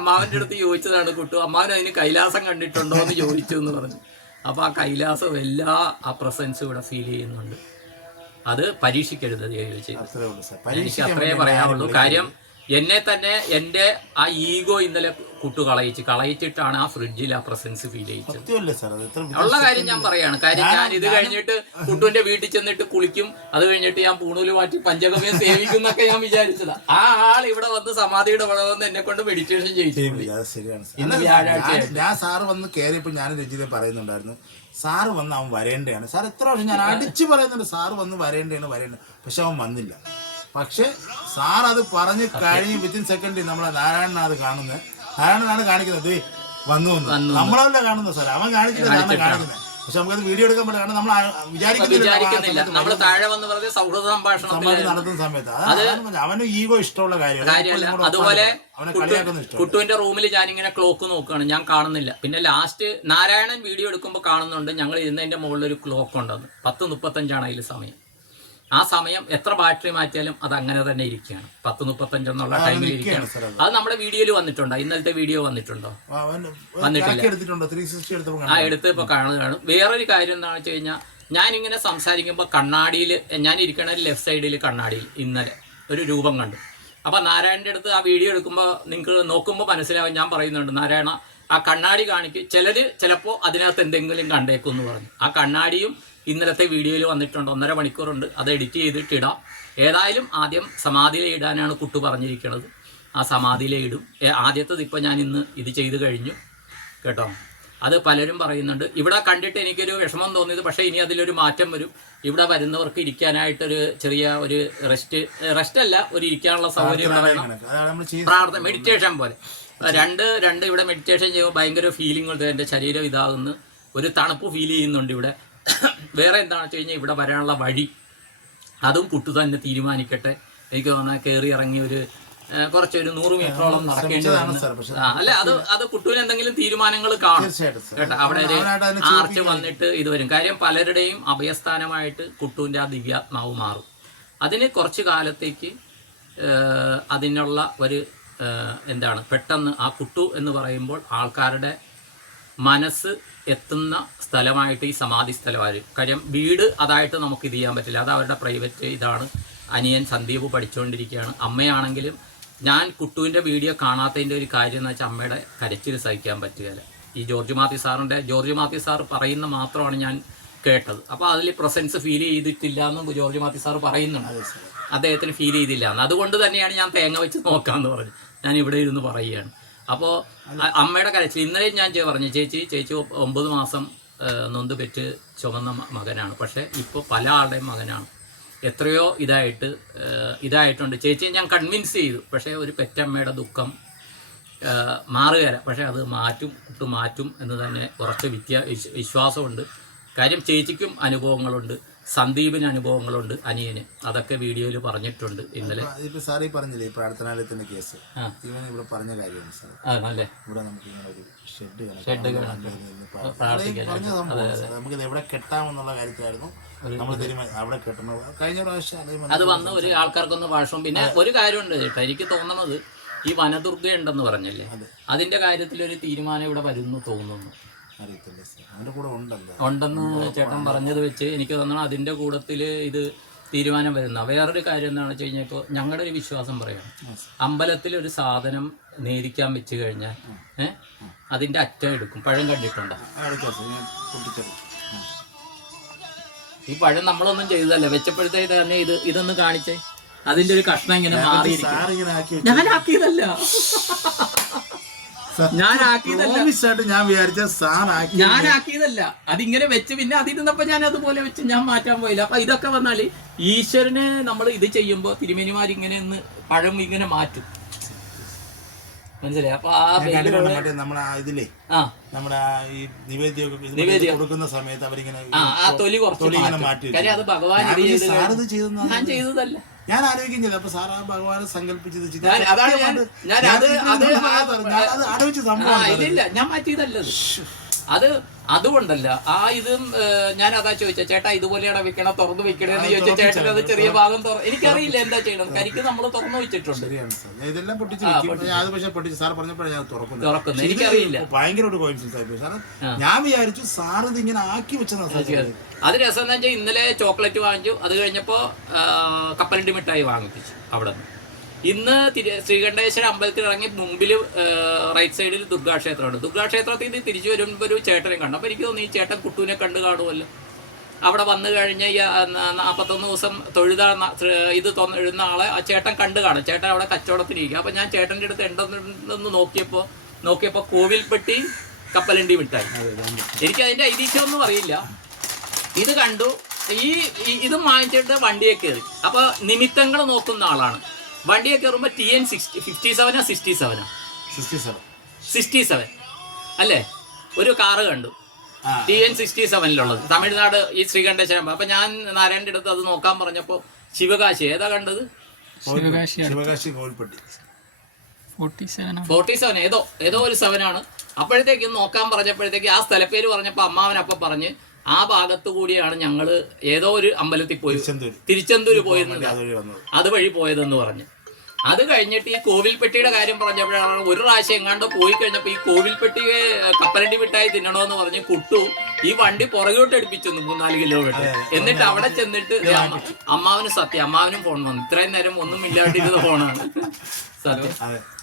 അമ്മാവന്റെ അടുത്ത് ചോദിച്ചതാണ് കുട്ടു, അമ്മാവൻ അതിന് കൈലാസം കണ്ടിട്ടുണ്ടോ എന്ന് ചോദിച്ചു എന്ന് പറഞ്ഞു. അപ്പൊ ആ കൈലാസം എല്ലാ ആ പ്രസൻസും ഇവിടെ ഫീൽ ചെയ്യുന്നുണ്ട്. അത് പരീക്ഷിക്കരുത്. എനിക്ക് അത്രേ പറയാനുള്ളൂ. കാര്യം എന്നെ തന്നെ എൻ്റെ ആ ഈഗോ ഇന്നലെ കുട്ടു കളയിച്ചിട്ടാണ് ആ ഫ്രിഡ്ജിൽ ആ പ്രസൻസ് ഫീൽ ചെയ്യിച്ചത്. ഉള്ള കാര്യം ഞാൻ പറയാണ്. കാര്യം ഞാൻ ഇത് കഴിഞ്ഞിട്ട് കുട്ടുവിന്റെ വീട്ടിൽ ചെന്നിട്ട് കുളിക്കും, അത് കഴിഞ്ഞിട്ട് ഞാൻ പൂണൂല് മാറ്റി പഞ്ചഗവ്യം സേവിക്കും എന്നൊക്കെ ഞാൻ വിചാരിച്ചതാ. ആ ആൾ ഇവിടെ വന്ന് സമാധിയുടെ ഇവിടെ വന്ന് എന്നെ കൊണ്ട് മെഡിറ്റേഷൻ ചെയ്യിച്ചു. ഞാൻ സാറ് വന്ന് കയറിയപ്പോൾ ഞാൻ രഞ്ജിതം പറയുന്നുണ്ടായിരുന്നു, സാറ് വന്ന് അവൻ വരേണ്ടതാണ്. സാർ എത്ര വർഷം ഞാൻ അടിച്ചു പറയുന്നുണ്ട്, സാറ് വന്ന് വരേണ്ടതാണ്. പക്ഷെ അവൻ വന്നില്ല. പക്ഷെ സാർ അത് പറഞ്ഞ് കഴിഞ്ഞ് വിത്തിൻ സെക്കൻഡിൽ നമ്മളെ നാരായണനാണ് കാണുന്നത്. നാരായണനാണ് കാണിക്കുന്നത് വന്നു നമ്മളല്ല കാണുന്നത്. സാർ അവൻ കാണിക്കുന്നത് കാണിക്കുന്നത്. പക്ഷെ നമുക്കത് വീഡിയോ എടുക്കാൻ പറ്റില്ല. കാരണം നമ്മൾ വിചാരിക്കുന്നില്ല. നമ്മൾ താഴെ വന്ന് പറഞ്ഞ സൗഹൃദ സംഭാഷണം നടത്തുന്ന സമയത്ത് അവന് ഈഗോ ഇഷ്ടമുള്ള കാര്യമല്ല. അതുപോലെ കുട്ടുവിന്റെ റൂമിൽ ഞാനിങ്ങനെ ക്ലോക്ക് നോക്കുകയാണ്, ഞാൻ കാണുന്നില്ല. പിന്നെ ലാസ്റ്റ് നാരായണൻ വീഡിയോ എടുക്കുമ്പോൾ കാണുന്നുണ്ട് ഞങ്ങൾ ഇരുന്നതിന്റെ മുകളിൽ ഒരു ക്ലോക്ക് ഉണ്ടെന്ന്. 10:35 അതിൽ സമയം. ആ സമയം എത്ര ബാറ്ററി മാറ്റിയാലും അത് അങ്ങനെ തന്നെ ഇരിക്കുകയാണ്. 10:35 എന്നുള്ള ടൈമിൽ ഇരിക്കുകയാണ്. അത് നമ്മുടെ വീഡിയോയിൽ വന്നിട്ടുണ്ടോ? ഇന്നലത്തെ വീഡിയോ വന്നിട്ടുണ്ടോ? വന്നിട്ടില്ല. ആ എടുത്ത് ഇപ്പൊ കാണുകയാണ്. വേറൊരു കാര്യം എന്താണെന്ന് വെച്ച് കഴിഞ്ഞാൽ, ഞാനിങ്ങനെ സംസാരിക്കുമ്പോൾ കണ്ണാടിയിൽ ഞാൻ ഇരിക്കണ ലെഫ്റ്റ് സൈഡിൽ കണ്ണാടിയിൽ ഇന്നലെ ഒരു രൂപം കണ്ടു. അപ്പൊ നാരായണന്റെ അടുത്ത് ആ വീഡിയോ എടുക്കുമ്പോൾ നിങ്ങൾക്ക് നോക്കുമ്പോൾ മനസ്സിലാവും. ഞാൻ പറയുന്നുണ്ട്, നാരായണ ആ കണ്ണാടി കാണിക്കും, ചിലപ്പോൾ അതിനകത്ത് എന്തെങ്കിലും കണ്ടേക്കും എന്ന് പറഞ്ഞു. ആ കണ്ണാടിയും ഇന്നലത്തെ വീഡിയോയിൽ വന്നിട്ടുണ്ട്. 1.5 മണിക്കൂറുണ്ട്. അത് എഡിറ്റ് ചെയ്തിട്ട് ഇടാം. ഏതായാലും ആദ്യം സമാധിയിലെ ഇടാനാണ് കുട്ടു പറഞ്ഞിരിക്കുന്നത്. ആ സമാധിയിലെ ഇടും. ആദ്യത്തത് ഇപ്പോൾ ഞാൻ ഇന്ന് ഇത് ചെയ്ത് കഴിഞ്ഞു കേട്ടോ. അത് പലരും പറയുന്നുണ്ട്. ഇവിടെ കണ്ടിട്ട് എനിക്കൊരു വിഷമം തോന്നിയത്, പക്ഷേ ഇനി അതിലൊരു മാറ്റം വരും. ഇവിടെ വരുന്നവർക്ക് ഇരിക്കാനായിട്ടൊരു ചെറിയ ഒരു റെസ്റ്റ് അല്ല, ഒരു ഇരിക്കാനുള്ള സൗകര്യം പ്രാർത്ഥന, മെഡിറ്റേഷൻ പോലെ. രണ്ട് ഇവിടെ മെഡിറ്റേഷൻ ചെയ്യുമ്പോൾ ഭയങ്കര ഫീലിംഗ്, എൻ്റെ ശരീരം ഇതാകുന്നു, ഒരു തണുപ്പ് ഫീൽ ചെയ്യുന്നുണ്ട് ഇവിടെ. വേറെ എന്താണെന്ന് വെച്ച് കഴിഞ്ഞാൽ, ഇവിടെ വരാനുള്ള വഴി അതും കുട്ടു തന്നെ തീരുമാനിക്കട്ടെ. എനിക്ക് തോന്നുന്നത് കയറി ഇറങ്ങി ഒരു കുറച്ചൊരു 100 മീറ്ററോളം നടക്കേണ്ടി വന്നു. അല്ല, അത് കുട്ടുവിന് എന്തെങ്കിലും തീരുമാനങ്ങൾ കാണും കേട്ടോ. അവിടെ ഒരു ആർച്ച് വന്നിട്ട് ഇത് വരും. കാര്യം പലരുടെയും അഭയസ്ഥാനമായിട്ട് കുട്ടുവിൻ്റെ ആ ദിവ്യാത്മാവ് മാറും. അതിന് കുറച്ച് കാലത്തേക്ക് അതിനുള്ള ഒരു എന്താണ്, പെട്ടെന്ന് ആ കുട്ടു എന്ന് പറയുമ്പോൾ ആൾക്കാരുടെ മനസ്സ് എത്തുന്ന സ്ഥലമായിട്ട് ഈ സമാധി സ്ഥലമായിരുന്നു. കാര്യം വീട് അതായിട്ട് നമുക്ക് ഇത് ചെയ്യാൻ പറ്റില്ല. അത് അവരുടെ പ്രൈവറ്റ് ഇതാണ്. അനിയൻ സന്ദീപ് പഠിച്ചുകൊണ്ടിരിക്കുകയാണ്. അമ്മയാണെങ്കിലും ഞാൻ കുട്ടുവിൻ്റെ വീഡിയോ കാണാത്തതിൻ്റെ ഒരു കാര്യം എന്ന് വെച്ചാൽ, അമ്മയുടെ കരച്ചിൽ സഹിക്കാൻ പറ്റുകയില്ല. ഈ ജോർജ് മാത്യു സാർ പറയുന്ന മാത്രമാണ് ഞാൻ കേട്ടത്. അപ്പോൾ അതിൽ പ്രസൻസ് ഫീൽ ചെയ്തിട്ടില്ല എന്ന് ജോർജ് മാത്യു സാർ പറയുന്നുണ്ട്. അദ്ദേഹത്തിന് ഫീൽ ചെയ്തില്ല എന്ന്. അതുകൊണ്ട് തന്നെയാണ് ഞാൻ തേങ്ങ വെച്ച് നോക്കാമെന്ന് പറഞ്ഞു ഞാൻ ഇവിടെ ഇരുന്ന് പറയുകയാണ്. അപ്പോൾ അമ്മയുടെ കരച്ചിൽ ഇന്നലെ ഞാൻ പറഞ്ഞു, ചേച്ചി 9 മാസം നൊന്ത് പെറ്റ് ചുമന്ന മകനാണ്. പക്ഷേ ഇപ്പോൾ പല ആളുടെയും മകനാണ്. എത്രയോ ഇതായിട്ടുണ്ട് ചേച്ചി, ഞാൻ കൺവിൻസ് ചെയ്തു. പക്ഷേ ഒരു പെറ്റമ്മയുടെ ദുഃഖം മാറുകയില്ല. പക്ഷേ അത് മാറ്റും എന്ന് തന്നെ കുറച്ച് വിശ്വാസമുണ്ട്. കാര്യം ചേച്ചിക്കും അനുഭവങ്ങളുണ്ട്, സന്ദീപിന് അനുഭവങ്ങളുണ്ട്, അനിയന്. അതൊക്കെ വീഡിയോയിൽ പറഞ്ഞിട്ടുണ്ട് ഇന്നലെ. സാറേ പറഞ്ഞില്ലേ പ്രാർത്ഥനാലയത്തിന്റെ കേസ്, ഇവിടെ പറഞ്ഞ കാര്യമാണ് സാർ. ആണല്ലേ? ഇവിടെ നമുക്ക് ഇങ്ങനെ ഒരു ഷെഡ് നമുക്കിത് എവിടെ കെട്ടാമെന്നുള്ള കാര്യത്തിലായിരുന്നു നമ്മൾ തീരുമാനം. അവിടെ കെട്ടണം. കഴിഞ്ഞ പ്രാവശ്യം അത് വന്ന് ഒരു ആൾക്കാർക്കൊന്ന് ഭാഷണം. പിന്നെ ഒരു കാര്യമുണ്ട് ചേട്ടാ, എനിക്ക് തോന്നുന്നത് ഈ വനദുർഗ ഉണ്ടെന്ന് പറഞ്ഞല്ലേ, അതിന്റെ കാര്യത്തിൽ ഒരു തീരുമാനം ഇവിടെ വരുന്നു തോന്നുന്നു. ഉണ്ടെന്ന് ചേട്ടൻ പറഞ്ഞത് വെച്ച് എനിക്ക് തോന്നണം അതിൻ്റെ കൂട്ടത്തിൽ ഇത് തീരുമാനം വരുന്ന. വേറൊരു കാര്യം എന്താണെന്ന് വെച്ച് കഴിഞ്ഞാൽ, ഇപ്പോൾ ഞങ്ങളുടെ ഒരു വിശ്വാസം പറയാം, അമ്പലത്തിൽ ഒരു സാധനം നേദിക്കാൻ വെച്ച് കഴിഞ്ഞാൽ അതിൻ്റെ അറ്റം എടുക്കും. പഴം കണ്ടിട്ടുണ്ടോ? ഈ പഴം നമ്മളൊന്നും ചെയ്തതല്ല, വെച്ചപ്പോഴത്തേക്ക് തന്നെ ഇതൊന്ന് കാണിച്ചേ. അതിൻ്റെ ഒരു കഷ്ണം ഇങ്ങനെ മാറിയിരിക്കും. ഞാനാക്കിയതല്ല. അതിങ്ങനെ വെച്ച് പിന്നെ അതിരുന്നപ്പോ ഞാൻ അതുപോലെ വെച്ച് ഞാൻ മാറ്റാൻ പോയില്ല. അപ്പൊ ഇതൊക്കെ വന്നാല് ഈശ്വരന് നമ്മൾ ഇത് ചെയ്യുമ്പോ തിരുമേനിമാരിങ്ങനെ പഴം ഇങ്ങനെ മാറ്റും. മനസ്സിലായി? അപ്പൊ കൊടുക്കുന്ന സമയത്ത് അവരിങ്ങനെ തൊലി കുറച്ച് മാറ്റും. കാര്യം അത് ഭഗവാൻ ഞാൻ ചെയ്തതല്ല. ഞാൻ ആലോചിക്കും ചെയ്തു. അപ്പൊ സാറാ ഭഗവാനെ സങ്കല്പിച്ചത് ഇല്ല, ഞാൻ മാറ്റിയതല്ല. അത് അതുകൊണ്ടല്ല ഇതും ഞാൻ അതാ ചോദിച്ച ചേട്ടാ ഇതുപോലെയാണ് വെക്കണം, തുറന്നു വെക്കണേന്ന് ചോദിച്ച ചേട്ടൻ അത് ചെറിയ ഭാഗം എനിക്കറിയില്ല എന്താ ചെയ്യണം. കരിക്ക് നമ്മൾ തുറന്നു വെച്ചിട്ടുണ്ട്. തുറക്കുന്നു എനിക്കറിയില്ല. ഭയങ്കര ഒരു കോയിൻസിഡൻസ് ആയിപ്പോയി സാർ. ഞാൻ വിചാരിച്ചു സാർ ഇത് ഇങ്ങനെ ആക്കി വെച്ചത്. അത് രസം എന്താ വെച്ചാൽ ഇന്നലെ ചോക്ലേറ്റ് വാങ്ങിച്ചു. അത് കഴിഞ്ഞപ്പോ കപ്പലണ്ടി മിഠായി വാങ്ങിപ്പിച്ചു അവിടെ നിന്ന്. ഇന്ന് ശ്രീകണ്ഠേശ്വര അമ്പലത്തിൽ ഇറങ്ങി മുമ്പിൽ റൈറ്റ് സൈഡിൽ ദുർഗാക്ഷേത്രമുണ്ട്. ദുർഗാക്ഷേത്രത്തിൽ നിന്ന് തിരിച്ചു വരുമ്പോൾ ഒരു ചേട്ടനെ കണ്ടു. അപ്പോൾ എനിക്ക് തോന്നി ഈ ചേട്ടൻ കുട്ടൂനെ കണ്ടു കാണുമല്ലോ. അവിടെ വന്നു കഴിഞ്ഞ് 41 ദിവസം ഇത് എഴുതുന്ന ആളെ ആ ചേട്ടൻ കണ്ടു കാണും. ചേട്ടൻ അവിടെ കച്ചവടത്തിലിരിക്കുക. അപ്പോൾ ഞാൻ ചേട്ടൻ്റെ അടുത്ത് ഉണ്ടെന്ന് നോക്കിയപ്പോൾ കോവിൽപ്പെട്ടി കപ്പലണ്ടി മിഠായി. എനിക്ക് അതിൻ്റെ ഐതിഹ്യമൊന്നും അറിയില്ല. ഇത് കണ്ടു. ഇത് വാങ്ങിച്ചിട്ട് വണ്ടിയെ കയറി. അപ്പോൾ നിമിത്തങ്ങൾ നോക്കുന്ന ആളാണ്. വണ്ടിയെ കയറുമ്പോൾ TN 57 67 അല്ലേ, ഒരു കാറ് കണ്ടു TN 67 തമിഴ്നാട് ഈ ശ്രീകണ്ഠേശ്വരം. അപ്പൊ ഞാൻ നാരായണന്റെ അടുത്ത് അത് നോക്കാൻ പറഞ്ഞപ്പോ ശിവകാശി ഏതാ കണ്ടത്, 47 ഏതോ ഒരു 7 ആണ്. അപ്പോഴത്തേക്കും നോക്കാൻ പറഞ്ഞപ്പോഴത്തേക്ക് ആ സ്ഥലപ്പേര് പറഞ്ഞപ്പോ അമ്മാവനപ്പം പറഞ്ഞ് ആ ഭാഗത്തു കൂടിയാണ് ഞങ്ങള് ഏതോ ഒരു അമ്പലത്തിൽ പോയി, തിരുച്ചെന്തൂര് പോയിരുന്നത്, അതുവഴി പോയതെന്ന് പറഞ്ഞു. അത് കഴിഞ്ഞിട്ട് ഈ കോവിൽപ്പെട്ടിയുടെ കാര്യം പറഞ്ഞപ്പോഴാണ് ഒരു പ്രാവശ്യം എങ്ങാണ്ട് പോയി കഴിഞ്ഞപ്പോൾ ഈ കോവിൽപ്പെട്ടിയെ കപ്പലണ്ടി മിഠായി തിന്നണമെന്ന് പറഞ്ഞ് കുട്ടു ഈ വണ്ടി പുറകോട്ട് എടുപ്പിച്ചു 3-4 കിലോമീറ്റർ. എന്നിട്ട് അവിടെ ചെന്നിട്ട് അമ്മാവനും ഫോൺ വന്നു. ഇത്രയും നേരം ഒന്നും ഇല്ലാണ്ടിരുന്ന ഫോണാണ് സത്യം.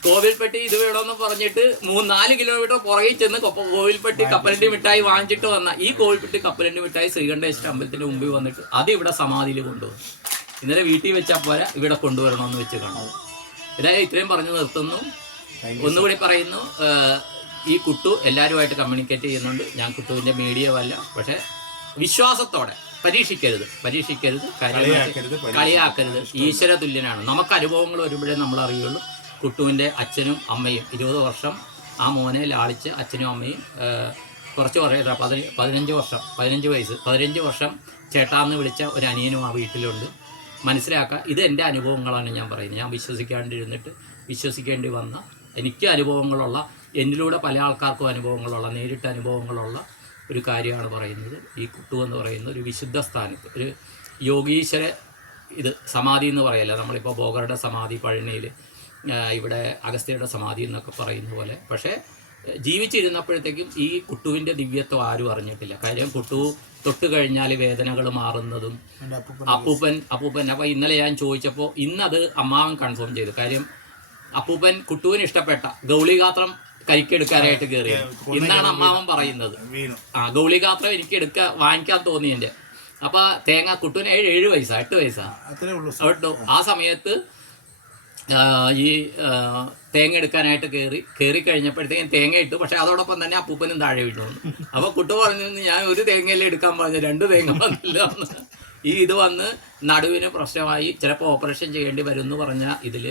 കോവിൽപ്പെട്ടി ഇത് വേണമെന്ന് പറഞ്ഞിട്ട് 3-4 കിലോമീറ്റർ പുറകിൽ ചെന്ന് കോവിൽപ്പെട്ടി കപ്പലണ്ടി മിഠായി വാങ്ങിച്ചിട്ട് വന്ന ഈ കോവിൽപ്പെട്ടി കപ്പലണ്ടി മിഠായി ശ്രീകണ്ഠേശ്വര അമ്പലത്തിന്റെ മുമ്പിൽ വന്നിട്ട് അത് ഇവിടെ സമാധിയിൽ കൊണ്ടുവന്നു. ഇന്നലെ വീട്ടിൽ വെച്ചാൽ പോരാ, ഇവിടെ കൊണ്ടുവരണമെന്ന് വെച്ച് കാണും. ഇതായത് ഇത്രയും പറഞ്ഞു നിർത്തുന്നു. ഒന്നുകൂടി പറയുന്നു, ഈ കുട്ടു എല്ലാവരുമായിട്ട് കമ്മ്യൂണിക്കേറ്റ് ചെയ്യുന്നുണ്ട്. ഞാൻ കുട്ടുവിൻ്റെ മീഡിയമല്ല, പക്ഷേ വിശ്വാസത്തോടെ പരീക്ഷിക്കരുത്, കളിയാക്കരുത്. ഈശ്വര തുല്യനാണ്. നമുക്ക് അനുഭവങ്ങൾ വരുമ്പോഴേ നമ്മൾ അറിയുള്ളൂ. കുട്ടുവിൻ്റെ അച്ഛനും അമ്മയും 20 വർഷം ആ മോനെ ലാളിച്ച് അച്ഛനും അമ്മയും കുറച്ച് പറയുക 15 വർഷം ചേട്ടാന്ന് വിളിച്ച ഒരു അനിയനും ആ വീട്ടിലുണ്ട്. മനസ്സിലാക്കുക, ഇത് എൻ്റെ അനുഭവങ്ങളാണ് ഞാൻ പറയുന്നത്. ഞാൻ വിശ്വസിക്കാണ്ടിരുന്നിട്ട് വിശ്വസിക്കേണ്ടി വന്ന, എനിക്ക് അനുഭവങ്ങളുള്ള, എന്നിലൂടെ പല ആൾക്കാർക്കും അനുഭവങ്ങളുള്ള, നേരിട്ട് അനുഭവങ്ങളുള്ള ഒരു കാര്യമാണ് പറയുന്നത്. ഈ കുട്ടു എന്ന് പറയുന്ന ഒരു വിശുദ്ധ സ്ഥാനത്ത് ഒരു യോഗീശ്വര ഇത് സമാധി എന്ന് പറയല്ല, നമ്മളിപ്പോൾ ബോഗറുടെ സമാധി പഴനിയിൽ, ഇവിടെ അഗസ്ത്യയുടെ സമാധി എന്നൊക്കെ പറയുന്ന പോലെ. പക്ഷേ ജീവിച്ചിരുന്നപ്പോഴത്തേക്കും ഈ കുട്ടുവിൻ്റെ ദിവ്യത്വം ആരും അറിഞ്ഞിട്ടില്ല. കാര്യം കുട്ടു തൊട്ട് കഴിഞ്ഞാൽ വേദനകൾ മാറുന്നതും അപ്പൂപ്പൻ. അപ്പോൾ ഇന്നലെ ഞാൻ ചോദിച്ചപ്പോൾ ഇന്നത് അമ്മാവൻ കൺഫേം ചെയ്തു. കാര്യം അപ്പൂപ്പൻ കുട്ടുവിന് ഇഷ്ടപ്പെട്ട ഗൗളിഗാത്രം കരിക്കെടുക്കാനായിട്ട് കയറി. ഇന്നാണ് അമ്മാവൻ പറയുന്നത്, ഗൗളിഗാത്രം എനിക്ക് വാങ്ങിക്കാൻ തോന്നി എൻ്റെ. അപ്പോൾ തേങ്ങ കുട്ടുവിന് 7 വയസ്സാ 8 വയസ്സാ കേട്ടോ. ആ സമയത്ത് ഈ തേങ്ങ എടുക്കാനായിട്ട് കയറി കഴിഞ്ഞപ്പോഴത്തേക്കും തേങ്ങ ഇട്ടു. പക്ഷെ അതോടൊപ്പം തന്നെ അപ്പൂപ്പനും താഴെ വീണു വന്നു. അപ്പോൾ കുട്ടു പറഞ്ഞു, ഞാൻ ഒരു തേങ്ങയല്ലേ എടുക്കാൻ പറഞ്ഞു, 2 തേങ്ങ വന്നില്ല എന്ന്. ഇത് വന്ന് നടുവിന് പ്രശ്നമായി, ചിലപ്പോൾ ഓപ്പറേഷൻ ചെയ്യേണ്ടി വരും എന്ന് പറഞ്ഞ ഇതിൽ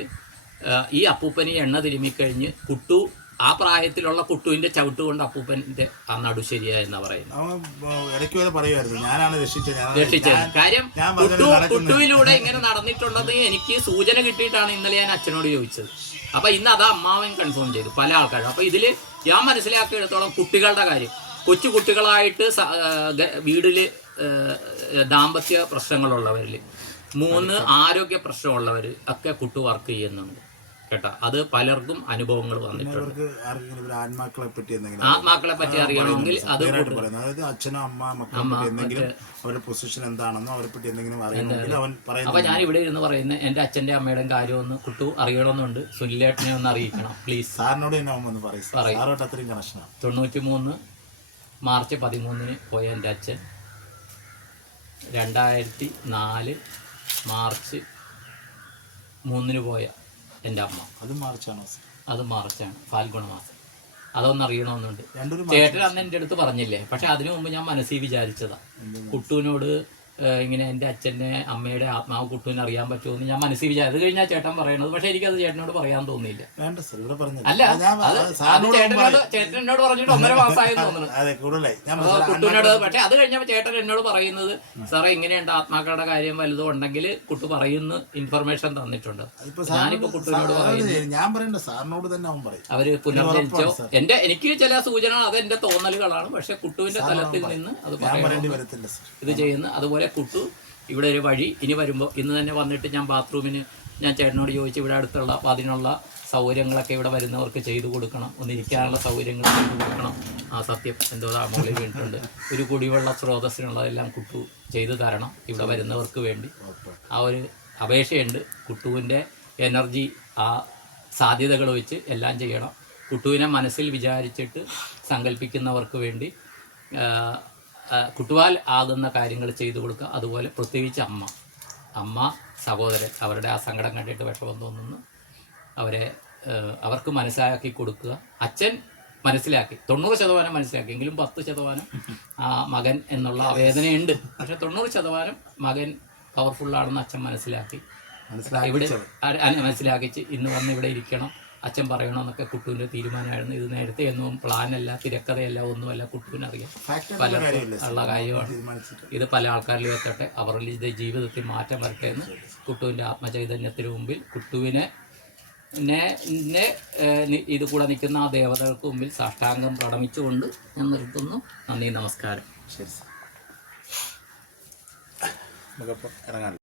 ഈ അപ്പൂപ്പന് എണ്ണ തിരുമ്മിക്കഴിഞ്ഞ് കുട്ടു ആ പ്രായത്തിലുള്ള കുട്ടുവിന്റെ ചവിട്ട് കൊണ്ട് അപ്പൂപ്പന്റെ ആ നടു ശരിയായെന്നാ പറയുന്നത്. രക്ഷിച്ചത്. കാര്യം കുട്ടുവിലൂടെ ഇങ്ങനെ നടന്നിട്ടുണ്ടെന്ന് എനിക്ക് സൂചന കിട്ടിയിട്ടാണ് ഇന്നലെ ഞാൻ അച്ഛനോട് ചോദിച്ചത്. അപ്പൊ ഇന്ന് അത് അമ്മാവൻ കൺഫേം ചെയ്തു, പല ആൾക്കാരും. അപ്പൊ ഇതില് ഞാൻ മനസ്സിലാക്കിയെടുത്തോളം കുട്ടികളുടെ കാര്യം, കൊച്ചു കുട്ടികളായിട്ട് വീടില് ദാമ്പത്യ പ്രശ്നങ്ങളുള്ളവരിൽ, 3 ആരോഗ്യ പ്രശ്നമുള്ളവർ ഒക്കെ കുട്ടു വർക്ക് ചെയ്യുന്നുണ്ട് കേട്ടോ. അത് പലർക്കും അനുഭവങ്ങൾ വന്നിട്ടുണ്ട്. ആത്മാക്കളെ പറ്റി അറിയണമെങ്കിൽ അത് അച്ഛനും അവരുടെ പൊസിഷൻ എന്താണെന്നോ അവരെ പറ്റി എന്തെങ്കിലും അറിയണമെങ്കിൽ അവൻ പറയുന്നത്. അപ്പൊ ഞാൻ ഇവിടെ ഇരുന്ന് പറയുന്നത് എൻ്റെ അച്ഛൻ്റെ അമ്മയുടെയും കാര്യം ഒന്ന് കുട്ടു അറിയണമെന്നുണ്ട്. സുനിലേട്ടനെ ഒന്ന് അറിയിക്കണം പ്ലീസ്. സാറിനോട് തന്നെ ഒന്ന് പറയും. അത്രയും കണക്ഷനാണ്. 93 മാർച്ച് 13 പോയ എൻ്റെ അച്ഛൻ 2004 മാർച്ച് 3 പോയ എൻ്റെ അമ്മ. അത് മാർച്ചാണ്, ഫാൽഗുണ മാസം. അതൊന്നും അറിയണമെന്നുണ്ട്. ചേട്ടൻ അന്ന് എൻ്റെ അടുത്ത് പറഞ്ഞില്ലേ, പക്ഷെ അതിനു മുമ്പ് ഞാൻ മനസ്സിൽ വിചാരിച്ചതാ കുട്ടുവിനോട് ഇങ്ങനെ എൻ്റെ അച്ഛൻ്റെ അമ്മയുടെ ആത്മാവ് കുട്ടുവിന് അറിയാൻ പറ്റുമെന്ന് ഞാൻ മനസ്സിൽ വിചാരിച്ചു. അത് കഴിഞ്ഞാൽ ചേട്ടൻ പറയണത്, പക്ഷെ എനിക്കത് ചേട്ടനോട് പറയാൻ തോന്നിയില്ല. അല്ല, അത് ചേട്ടനോട് പറഞ്ഞിട്ട് 1.5 മാസമായെന്ന് തോന്നുന്നു കുട്ടുവിനോട്. പക്ഷെ അത് കഴിഞ്ഞപ്പോൾ ചേട്ടൻ എന്നോട് പറയുന്നത്, സാറേ ഇങ്ങനെയുണ്ട് ആത്മാക്കളുടെ കാര്യം വലുതും ഉണ്ടെങ്കിൽ കുട്ടു പറയുന്ന ഇൻഫർമേഷൻ തന്നിട്ടുണ്ട്. ഞാനിപ്പോ കുട്ടുവിനോട് അവര് പുനർജനിച്ചോ എനിക്ക് ചില സൂചന, അതെന്റെ തോന്നലുകളാണ്. പക്ഷെ കുട്ടുവിന്റെ തലത്തിൽ നിന്ന് അത് പറയാൻ ഇത് ചെയ്യുന്നു. അതുപോലെ കുട്ടു ഇവിടെ ഒരു വഴി ഇനി വരുമ്പോൾ, ഇന്ന് തന്നെ വന്നിട്ട് ഞാൻ ബാത്റൂമിന് ഞാൻ ചേട്ടനോട് ചോദിച്ചു, ഇവിടെ അടുത്തുള്ള അപ്പോൾ അതിനുള്ള സൗകര്യങ്ങളൊക്കെ ഇവിടെ വരുന്നവർക്ക് ചെയ്തു കൊടുക്കണം, ഒന്നിരിക്കാനുള്ള സൗകര്യങ്ങൾ ചെയ്തു കൊടുക്കണം. ആ സത്യം എന്തോ മുകളിൽ വീണിട്ടുണ്ട്. ഒരു കുടിവെള്ള സ്രോതസ്സിനുള്ളതെല്ലാം കുട്ടു ചെയ്തു തരണം ഇവിടെ വരുന്നവർക്ക് വേണ്ടി. ആ ഒരു അപേക്ഷയുണ്ട്. കുട്ടുവിൻ്റെ എനർജി, ആ സാധ്യതകൾ വെച്ച് എല്ലാം ചെയ്യണം. കുട്ടുവിനെ മനസ്സിൽ വിചാരിച്ചിട്ട് സങ്കല്പിക്കുന്നവർക്ക് വേണ്ടി കുട്ടുവാൽ ആകുന്ന കാര്യങ്ങൾ ചെയ്തു കൊടുക്കുക. അതുപോലെ പ്രത്യേകിച്ച് അമ്മ സഹോദരൻ അവരുടെ ആ സങ്കടം കണ്ടിട്ട് വിഷമം തോന്നുന്നു, അവർക്ക് മനസ്സിലാക്കി കൊടുക്കുക. അച്ഛൻ മനസ്സിലാക്കി 90% മനസ്സിലാക്കി, എങ്കിലും 10% ആ മകൻ എന്നുള്ള വേദനയുണ്ട്. പക്ഷെ 90% മകൻ പവർഫുള്ളാണെന്ന് അച്ഛൻ മനസ്സിലാക്കി മനസ്സിലാക്കിച്ച് ഇന്ന് വന്ന് ഇവിടെ ഇരിക്കണം, അച്ഛൻ പറയണമെന്നൊക്കെ കുട്ടുവിൻ്റെ തീരുമാനമായിരുന്നു. ഇത് നേരത്തെ ഒന്നും പ്ലാനല്ല, തിരക്കഥയല്ല, ഒന്നുമല്ല, കുട്ടുവിനറിയാം പലർക്കും ഉള്ള കാര്യമാണ്. ഇത് പല ആൾക്കാരിലും എത്തട്ടെ, അവരുടെ ജീവിതത്തിൽ മാറ്റം വരട്ടെ എന്ന് കുട്ടുവിൻ്റെ ആത്മചൈതന്യത്തിന് മുമ്പിൽ കുട്ടുവിനെ ഇത് കൂടെ നിൽക്കുന്ന ആ ദേവതകൾക്ക് മുമ്പിൽ സാഷ്ടാംഗം പ്രണമിച്ചുകൊണ്ട് ഞാൻ നിർത്തുന്നു. നന്ദി, നമസ്കാരം. ശരി സാർ, നമുക്കപ്പോൾ ഇറങ്ങാം.